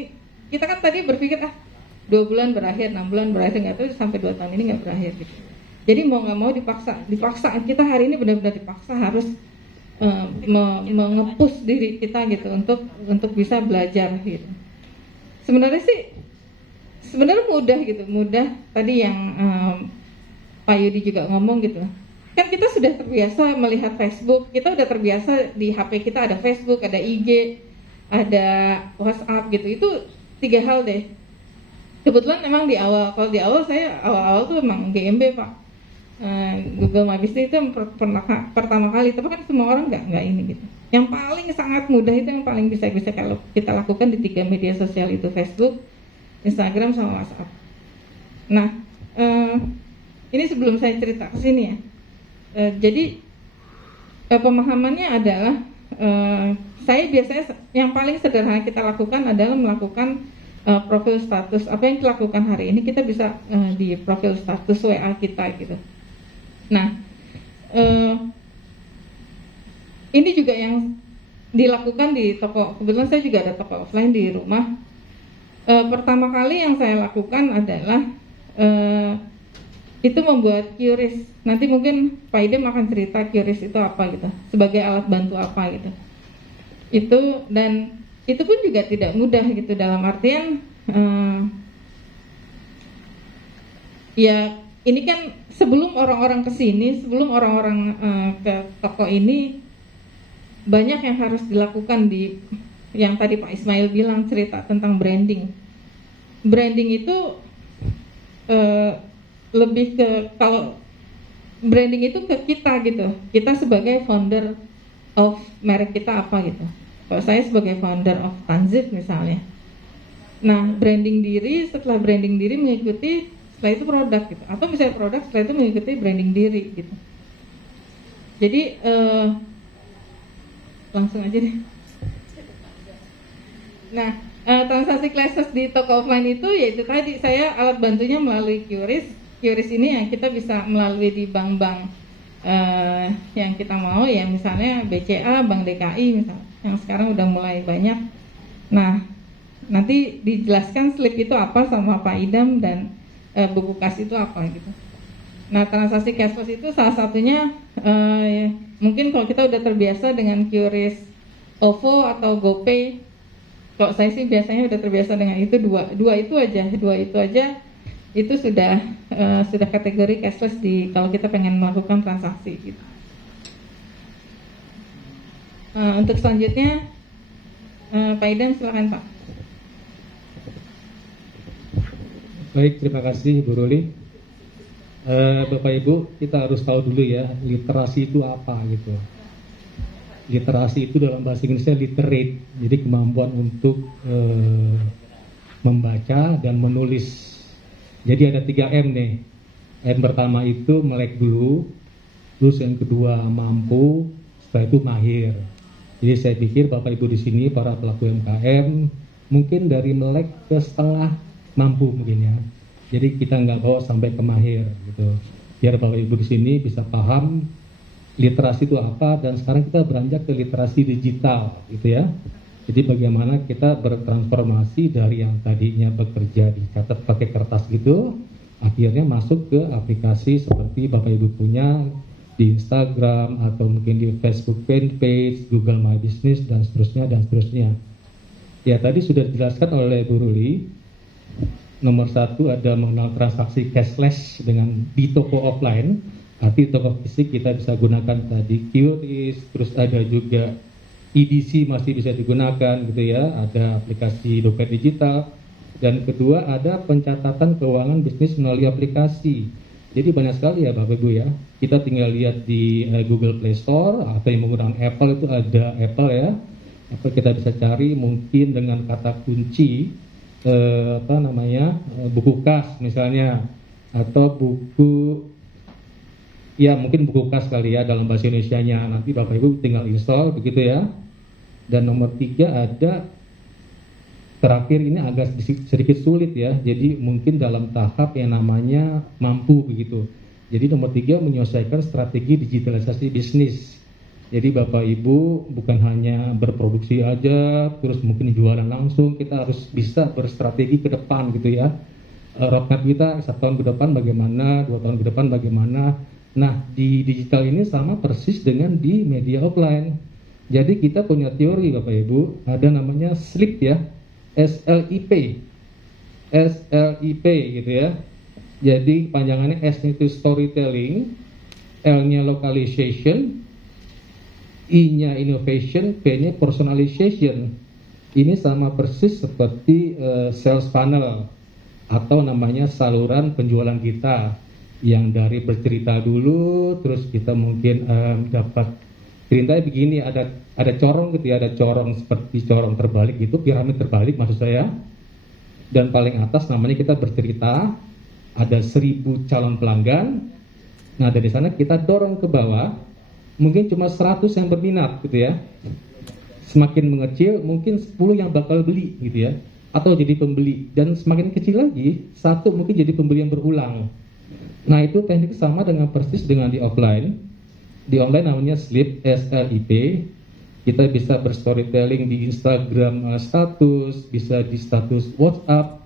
kita kan tadi berpikir 2 bulan berakhir, 6 bulan berakhir, nggak tahu sampai 2 tahun ini nggak berakhir gitu. Jadi mau nggak mau dipaksa kita hari ini benar-benar dipaksa harus mengepus diri kita gitu untuk bisa belajar gitu. Sebenarnya mudah gitu, mudah. Tadi yang Pak Yudi juga ngomong gitu. Kan kita sudah terbiasa melihat Facebook, kita udah terbiasa di HP kita ada Facebook, ada IG, ada WhatsApp gitu. Itu 3 hal deh. Kebetulan memang kalau di awal saya awal tuh memang GMB Pak. Google My Business itu yang pertama kali, tapi kan semua orang nggak ini gitu. Yang paling sangat mudah itu yang paling bisa kalau kita lakukan di 3 media sosial itu, Facebook, Instagram, sama WhatsApp. Nah, ini sebelum saya cerita ke sini ya. Jadi pemahamannya adalah saya biasanya yang paling sederhana kita lakukan adalah melakukan profil status. Apa yang kita lakukan hari ini kita bisa di profil status WA kita gitu. Nah, ini juga yang dilakukan di toko. Kebetulan saya juga ada toko offline di rumah. Pertama kali yang saya lakukan adalah itu membuat QRIS. Nanti mungkin Pak Idem akan cerita QRIS itu apa gitu, sebagai alat bantu apa gitu. Dan itu pun juga tidak mudah gitu, dalam artian ya ini kan sebelum orang-orang kesini, sebelum orang-orang ke toko ini, banyak yang harus dilakukan di yang tadi Pak Ismail bilang, cerita tentang branding. Branding itu lebih ke, kalau branding itu ke kita gitu, kita sebagai founder of merek kita apa gitu. Kalau saya sebagai founder of Tanzip misalnya. Nah, branding diri, setelah branding diri mengikuti, setelah itu produk gitu. Atau misalnya produk, setelah itu mengikuti branding diri gitu. Jadi langsung aja deh. Nah, transaksi cashless di toko offline itu yaitu tadi saya alat bantunya melalui QRIS. QRIS ini yang kita bisa melalui di bank-bank yang kita mau, ya misalnya BCA, Bank DKI misalnya, yang sekarang udah mulai banyak. Nah, nanti dijelaskan slip itu apa sama Pak Idam dan buku kas itu apa gitu. Nah, transaksi cashless itu salah satunya mungkin kalau kita udah terbiasa dengan QRIS OVO atau GoPay. Kalau saya sih biasanya udah terbiasa dengan itu dua itu aja itu sudah kategori cashless kalau kita pengen melakukan transaksi gitu. Untuk selanjutnya Pak Idam silakan Pak. Baik, terima kasih Bu Ruli. Bapak Ibu, kita harus tahu dulu ya, literasi itu apa gitu. literasi itu dalam bahasa Inggrisnya literate, jadi kemampuan untuk membaca dan menulis. Jadi ada 3 M nih. M pertama itu melek dulu, terus yang kedua mampu, setelah itu mahir. Jadi saya pikir Bapak Ibu di sini para pelaku UMKM mungkin dari melek ke setengah mampu mungkin ya. Jadi kita nggak bawa sampai ke mahir gitu. Biar Bapak Ibu di sini bisa paham literasi itu apa, dan sekarang kita beranjak ke literasi digital gitu ya. Jadi bagaimana kita bertransformasi dari yang tadinya bekerja dicatat pakai kertas gitu, akhirnya masuk ke aplikasi seperti Bapak Ibu punya di Instagram atau mungkin di Facebook fanpage, Google My Business dan seterusnya dan seterusnya. Ya tadi sudah dijelaskan oleh Bu Ruli. Nomor 1 ada mengenal transaksi cashless dengan di toko offline. Arti toko fisik kita bisa gunakan tadi QRIS, terus ada juga EDC masih bisa digunakan gitu ya. Ada aplikasi dompet digital. Dan kedua ada pencatatan keuangan bisnis melalui aplikasi. Jadi banyak sekali ya Bapak Ibu ya. Kita tinggal lihat di Google Play Store atau yang menggunakan Apple itu ada Apple ya. Apple kita bisa cari mungkin dengan kata kunci buku kas misalnya, atau buku ya mungkin buku kas kali ya dalam bahasa Indonesianya. Nanti Bapak Ibu tinggal install begitu ya. Dan nomor 3 ada terakhir ini agak sedikit sulit ya, jadi mungkin dalam tahap yang namanya mampu begitu. Jadi nomor 3 menyelesaikan strategi digitalisasi bisnis. Jadi Bapak Ibu bukan hanya berproduksi aja, terus mungkin jualan langsung, kita harus bisa berstrategi ke depan gitu ya. Roadmap kita 1 tahun ke depan bagaimana, 2 tahun ke depan bagaimana. Nah di digital ini sama persis dengan di media offline. Jadi kita punya teori Bapak Ibu, ada namanya SLIP ya. SLIP gitu ya. Jadi panjangannya S-nya itu storytelling, L-nya localization, I-nya innovation, P-nya personalization. Ini sama persis seperti sales funnel atau namanya saluran penjualan kita, yang dari bercerita dulu, terus kita mungkin dapat ceritanya begini, ada corong gitu ya, ada corong seperti corong terbalik gitu, piramid terbalik maksud saya. Dan paling atas namanya kita bercerita, ada 1000 calon pelanggan. Nah dari sana kita dorong ke bawah, mungkin cuma 100 yang berminat gitu ya. Semakin mengecil mungkin 10 yang bakal beli gitu ya, atau jadi pembeli. Dan semakin kecil lagi, 1 mungkin jadi pembeli yang berulang. Nah itu teknik sama dengan persis dengan di offline. Di online namanya SLIP, SLIP. Kita bisa berstorytelling di Instagram status, bisa di status WhatsApp,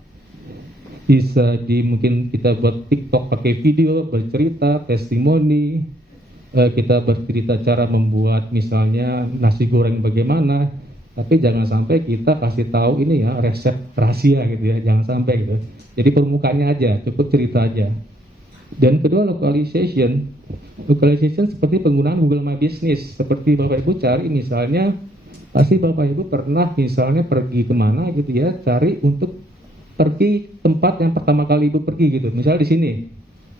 bisa di mungkin kita buat TikTok pakai video, bercerita, testimoni. Kita bercerita cara membuat misalnya nasi goreng bagaimana, tapi jangan sampai kita kasih tahu ini ya resep rahasia gitu ya, jangan sampai gitu. Jadi permukaannya aja, cukup cerita aja. Dan kedua localization seperti penggunaan Google My Business. Seperti Bapak Ibu cari misalnya, pasti Bapak Ibu pernah misalnya pergi kemana gitu ya, cari untuk pergi tempat yang pertama kali Ibu pergi gitu. Misalnya di sini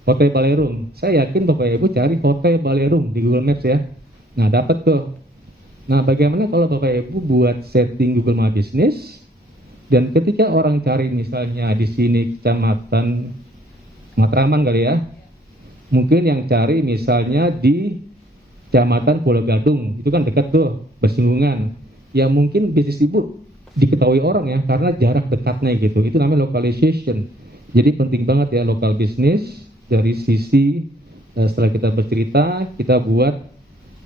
Hotel Balerum, saya yakin Bapak Ibu cari Hotel Balerum di Google Maps ya. Nah dapat tuh. Nah bagaimana kalau Bapak Ibu buat setting Google My Business, dan ketika orang cari misalnya di sini kecamatan Matraman kali ya, mungkin yang cari misalnya di Kecamatan Pulau Gadung, itu kan dekat tuh, bersinggungan. Ya mungkin bisnis Ibu diketahui orang ya, karena jarak dekatnya gitu. Itu namanya localization. Jadi penting banget ya local business. Dari sisi setelah kita bercerita, kita buat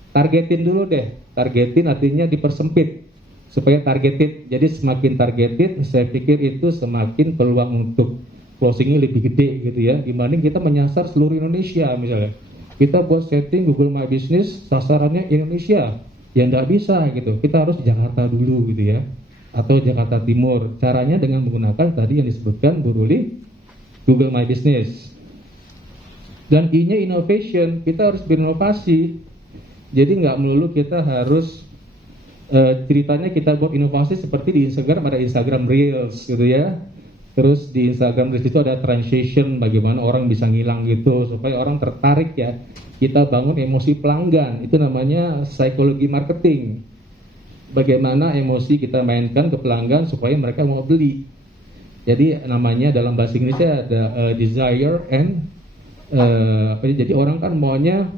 targetin dulu deh. Targetin artinya dipersempit supaya targeted. Jadi semakin targeted, saya pikir itu semakin peluang untuk closingnya lebih gede gitu ya, dibanding kita menyasar seluruh Indonesia misalnya. Kita buat setting Google My Business sasarannya Indonesia, ya nggak bisa gitu. Kita harus Jakarta dulu gitu ya, atau Jakarta Timur. Caranya dengan menggunakan tadi yang disebutkan Bu Ruli, Google My Business. Dan I-nya innovation, kita harus berinovasi. Jadi nggak melulu kita harus ceritanya kita buat inovasi seperti di Instagram ada Instagram Reels gitu ya. Terus di Instagram Reels itu ada transition, bagaimana orang bisa ngilang gitu supaya orang tertarik ya. kita bangun emosi pelanggan, itu namanya psikologi marketing. Bagaimana emosi kita mainkan ke pelanggan supaya mereka mau beli. Jadi namanya dalam bahasa Inggrisnya ada desire and jadi orang kan maunya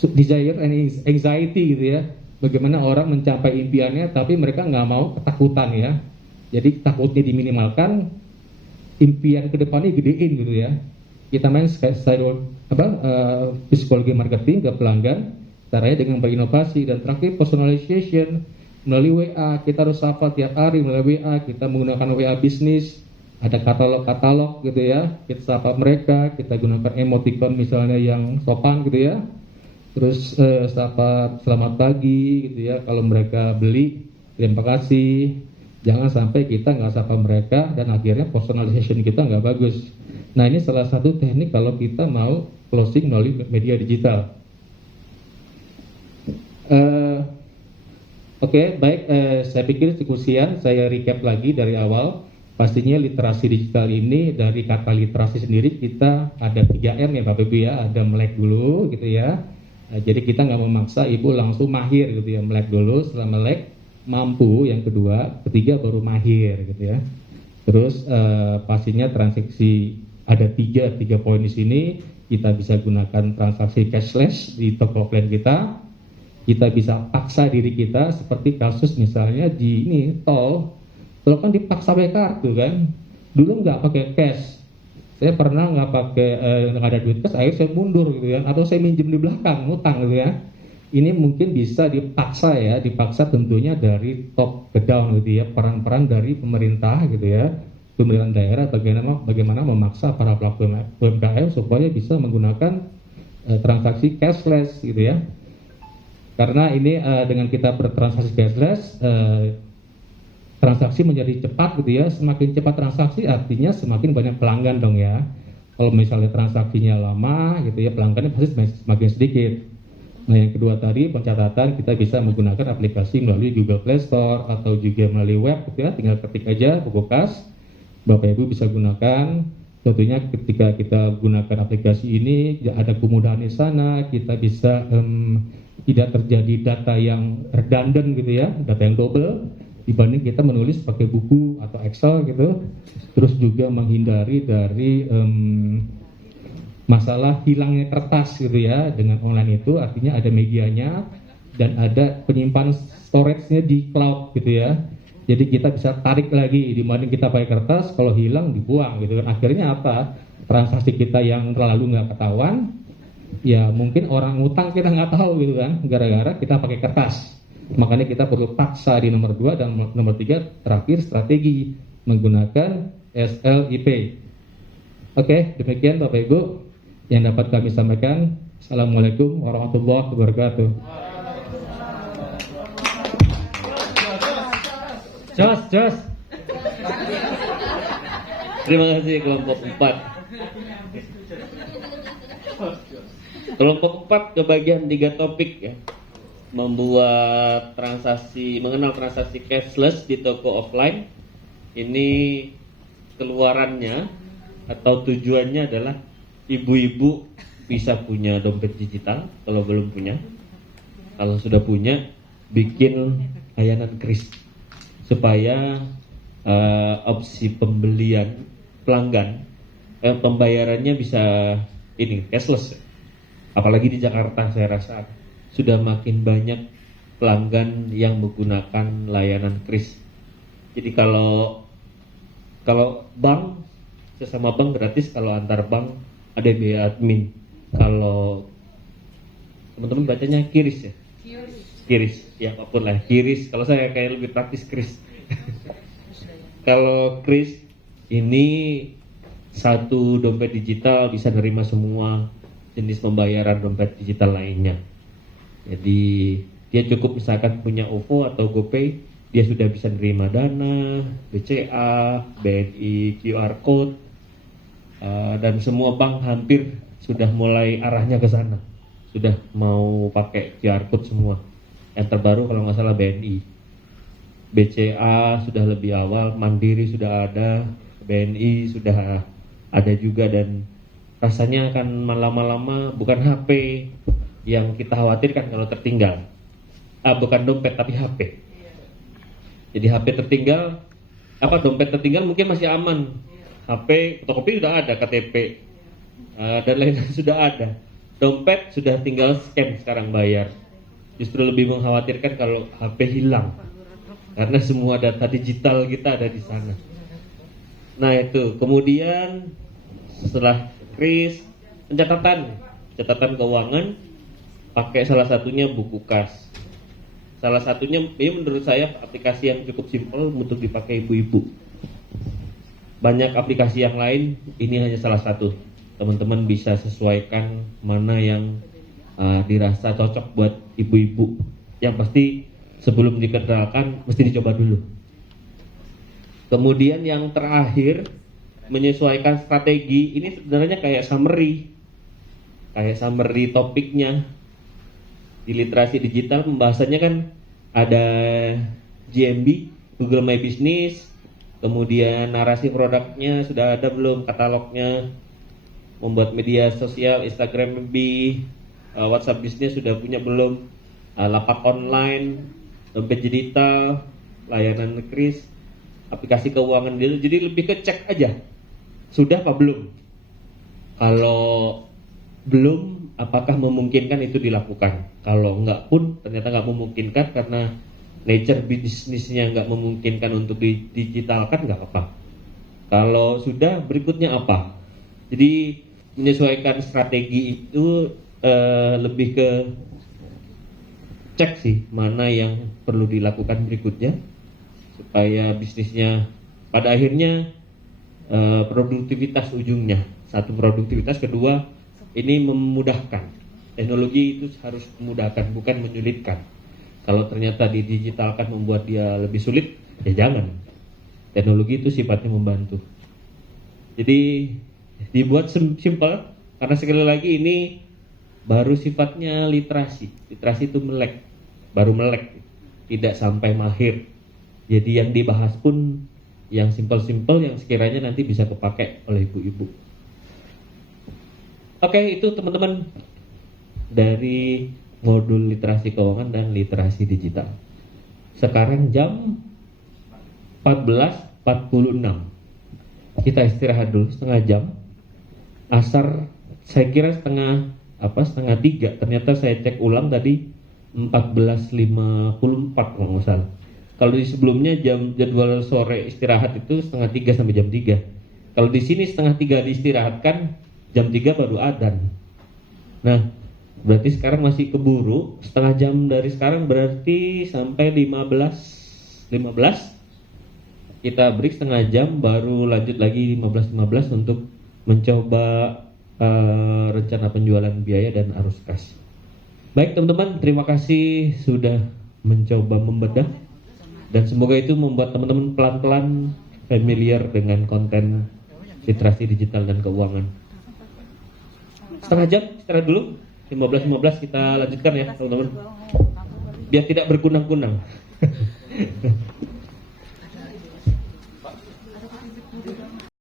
desire and anxiety gitu ya. Bagaimana orang mencapai impiannya tapi mereka nggak mau ketakutan ya. Jadi takutnya diminimalkan, impian kedepannya gedein gitu ya. Kita main psikologi marketing ke pelanggan, caranya dengan berinovasi. Dan terakhir personalization melalui WA. Kita harus sapa tiap hari melalui WA. Kita menggunakan WA bisnis, ada katalog gitu ya. Kita sapa mereka, kita gunakan emoticon misalnya yang sopan gitu ya. Terus sapa selamat pagi gitu ya. Kalau mereka beli, terima kasih. Jangan sampai kita nggak sapa mereka dan akhirnya personalization kita nggak bagus. Nah ini salah satu teknik kalau kita mau closing melalui media digital. Oke, baik. Saya pikir diskusian. Saya recap lagi dari awal. Pastinya literasi digital ini dari kata literasi sendiri kita ada 3M ya Bapak Ibu ya. Ada melek dulu gitu ya. Jadi kita nggak memaksa ibu langsung mahir gitu ya, melek dulu, setelah melek mampu yang kedua, ketiga baru mahir gitu ya. Terus pastinya transaksi ada tiga poin di sini. Kita bisa gunakan transaksi cashless di toko offline kita. Kita bisa paksa diri kita seperti kasus misalnya di ini tol kan dipaksa pakai kartu kan. Dulu nggak pakai cash. Saya pernah nggak pakai nggak ada duit cash, akhirnya saya mundur gitu ya, atau saya minjem di belakang, ngutang gitu ya. Ini mungkin bisa dipaksa ya, dipaksa tentunya dari top ke down gitu ya, peran-peran dari pemerintah gitu ya, pemerintahan daerah bagaimana memaksa para pelaku UMKM supaya bisa menggunakan transaksi cashless gitu ya. Karena ini dengan kita bertransaksi cashless, transaksi menjadi cepat gitu ya. Semakin cepat transaksi artinya semakin banyak pelanggan dong ya. Kalau misalnya transaksinya lama gitu ya, pelanggannya pasti semakin sedikit. Nah yang kedua tadi pencatatan, kita bisa menggunakan aplikasi melalui Google Play Store atau juga melalui web gitu ya. Tinggal ketik aja buku kas, Bapak Ibu bisa gunakan. Tentunya ketika kita gunakan aplikasi ini ada kemudahan di sana. Kita bisa tidak terjadi data yang redundant gitu ya, data yang double dibanding kita menulis pakai buku atau Excel gitu. Terus juga menghindari dari masalah hilangnya kertas gitu ya. Dengan online itu artinya ada medianya dan ada penyimpanan storage-nya di cloud gitu ya. Jadi kita bisa tarik lagi dibanding kita pakai kertas, kalau hilang dibuang gitu kan. Akhirnya apa? Transaksi kita yang terlalu nggak ketahuan, ya mungkin orang ngutang kita nggak tahu gitu kan, gara-gara kita pakai kertas. Makanya kita perlu paksa di nomor 2 dan nomor 3 terakhir strategi menggunakan SLIP. Oke, demikian Bapak Ibu yang dapat kami sampaikan. Assalamualaikum warahmatullahi wabarakatuh. Jos. Terima kasih kelompok 4. Kelompok 4 kebagian 3 topik ya. Mengenal transaksi cashless di toko offline. Ini keluarannya atau tujuannya adalah ibu-ibu bisa punya dompet digital kalau belum punya. Kalau sudah punya, bikin layanan kris supaya opsi pembelian pelanggan pembayarannya bisa ini cashless. Apalagi di Jakarta saya rasa sudah makin banyak pelanggan yang menggunakan layanan kris. Jadi kalau bank, sesama bank gratis, kalau antar bank ada biaya admin. Kalau teman-teman bacanya kiris ya? Kiris, ya apapun lah, kiris. Kalau saya kayak lebih praktis kris. Kalau kris ini satu dompet digital bisa nerima semua jenis pembayaran dompet digital lainnya. Jadi dia cukup misalkan punya OVO atau GoPay, dia sudah bisa nerima Dana, BCA, BNI, QR Code, dan semua bank hampir sudah mulai arahnya ke sana. Sudah mau pakai QR Code semua. Yang terbaru kalau nggak salah BNI. BCA sudah lebih awal, Mandiri sudah ada, BNI sudah ada juga, dan rasanya akan lama-lama bukan HP yang kita khawatirkan kalau tertinggal. Bukan dompet tapi HP. Jadi HP tertinggal, dompet tertinggal mungkin masih aman. HP, fotokopi sudah ada, KTP dan lain-lain sudah ada. Dompet sudah tinggal scan sekarang bayar. Justru lebih mengkhawatirkan kalau HP hilang, karena semua data digital kita ada di sana. Nah itu, kemudian setelah kris, catatan keuangan, pakai salah satunya buku kas. Salah satunya, ini menurut saya aplikasi yang cukup simpel untuk dipakai ibu-ibu. Banyak aplikasi yang lain, ini hanya salah satu. Teman-teman bisa sesuaikan mana yang dirasa cocok buat ibu-ibu. Yang pasti sebelum dikenalkan, mesti dicoba dulu. Kemudian yang terakhir, menyesuaikan strategi. Ini sebenarnya kayak summary topiknya. Di literasi digital pembahasannya kan ada GMB, Google My Business, kemudian narasi produknya sudah ada belum, katalognya, membuat media sosial, Instagram MB, WhatsApp Business sudah punya belum, lapak online, dompet digital, layanan kris, aplikasi keuangan dulu. Jadi lebih ke cek aja, sudah apa belum. Kalau belum, apakah memungkinkan itu dilakukan? Kalau enggak pun ternyata enggak memungkinkan karena nature bisnisnya enggak memungkinkan untuk didigitalkan, enggak apa-apa. Kalau sudah, berikutnya apa? Jadi menyesuaikan strategi itu lebih ke cek sih mana yang perlu dilakukan berikutnya supaya bisnisnya pada akhirnya produktivitas ujungnya. Satu, produktivitas, kedua ini memudahkan. Teknologi itu harus memudahkan, bukan menyulitkan. Kalau ternyata didigitalkan membuat dia lebih sulit, ya jangan. Teknologi itu sifatnya membantu. Jadi dibuat simple, karena sekali lagi ini baru sifatnya literasi. Literasi itu baru melek, tidak sampai mahir. Jadi yang dibahas pun yang simple-simple yang sekiranya nanti bisa kepakai oleh ibu-ibu. Oke, itu teman-teman dari modul literasi keuangan dan literasi digital. Sekarang jam 14.46. Kita istirahat dulu setengah jam. Asar saya kira setengah 3. Ternyata saya cek ulang tadi 14.54 kalau nggak salah. Kalau di sebelumnya jadwal sore istirahat itu setengah 3 sampai jam 3. Kalau di sini setengah 3 diistirahatkan, jam 3 baru adzan. Nah, berarti sekarang masih keburu. Setengah jam dari sekarang berarti sampai 15. Kita break setengah jam, baru lanjut lagi 15 untuk mencoba rencana penjualan biaya dan arus kas. Baik teman-teman, terima kasih sudah mencoba membedah. Dan semoga itu membuat teman-teman pelan-pelan familiar dengan konten literasi digital dan keuangan. Setengah jam, istirahat dulu. 15 kita lanjutkan ya teman-teman. Biar tidak berkunang-kunang.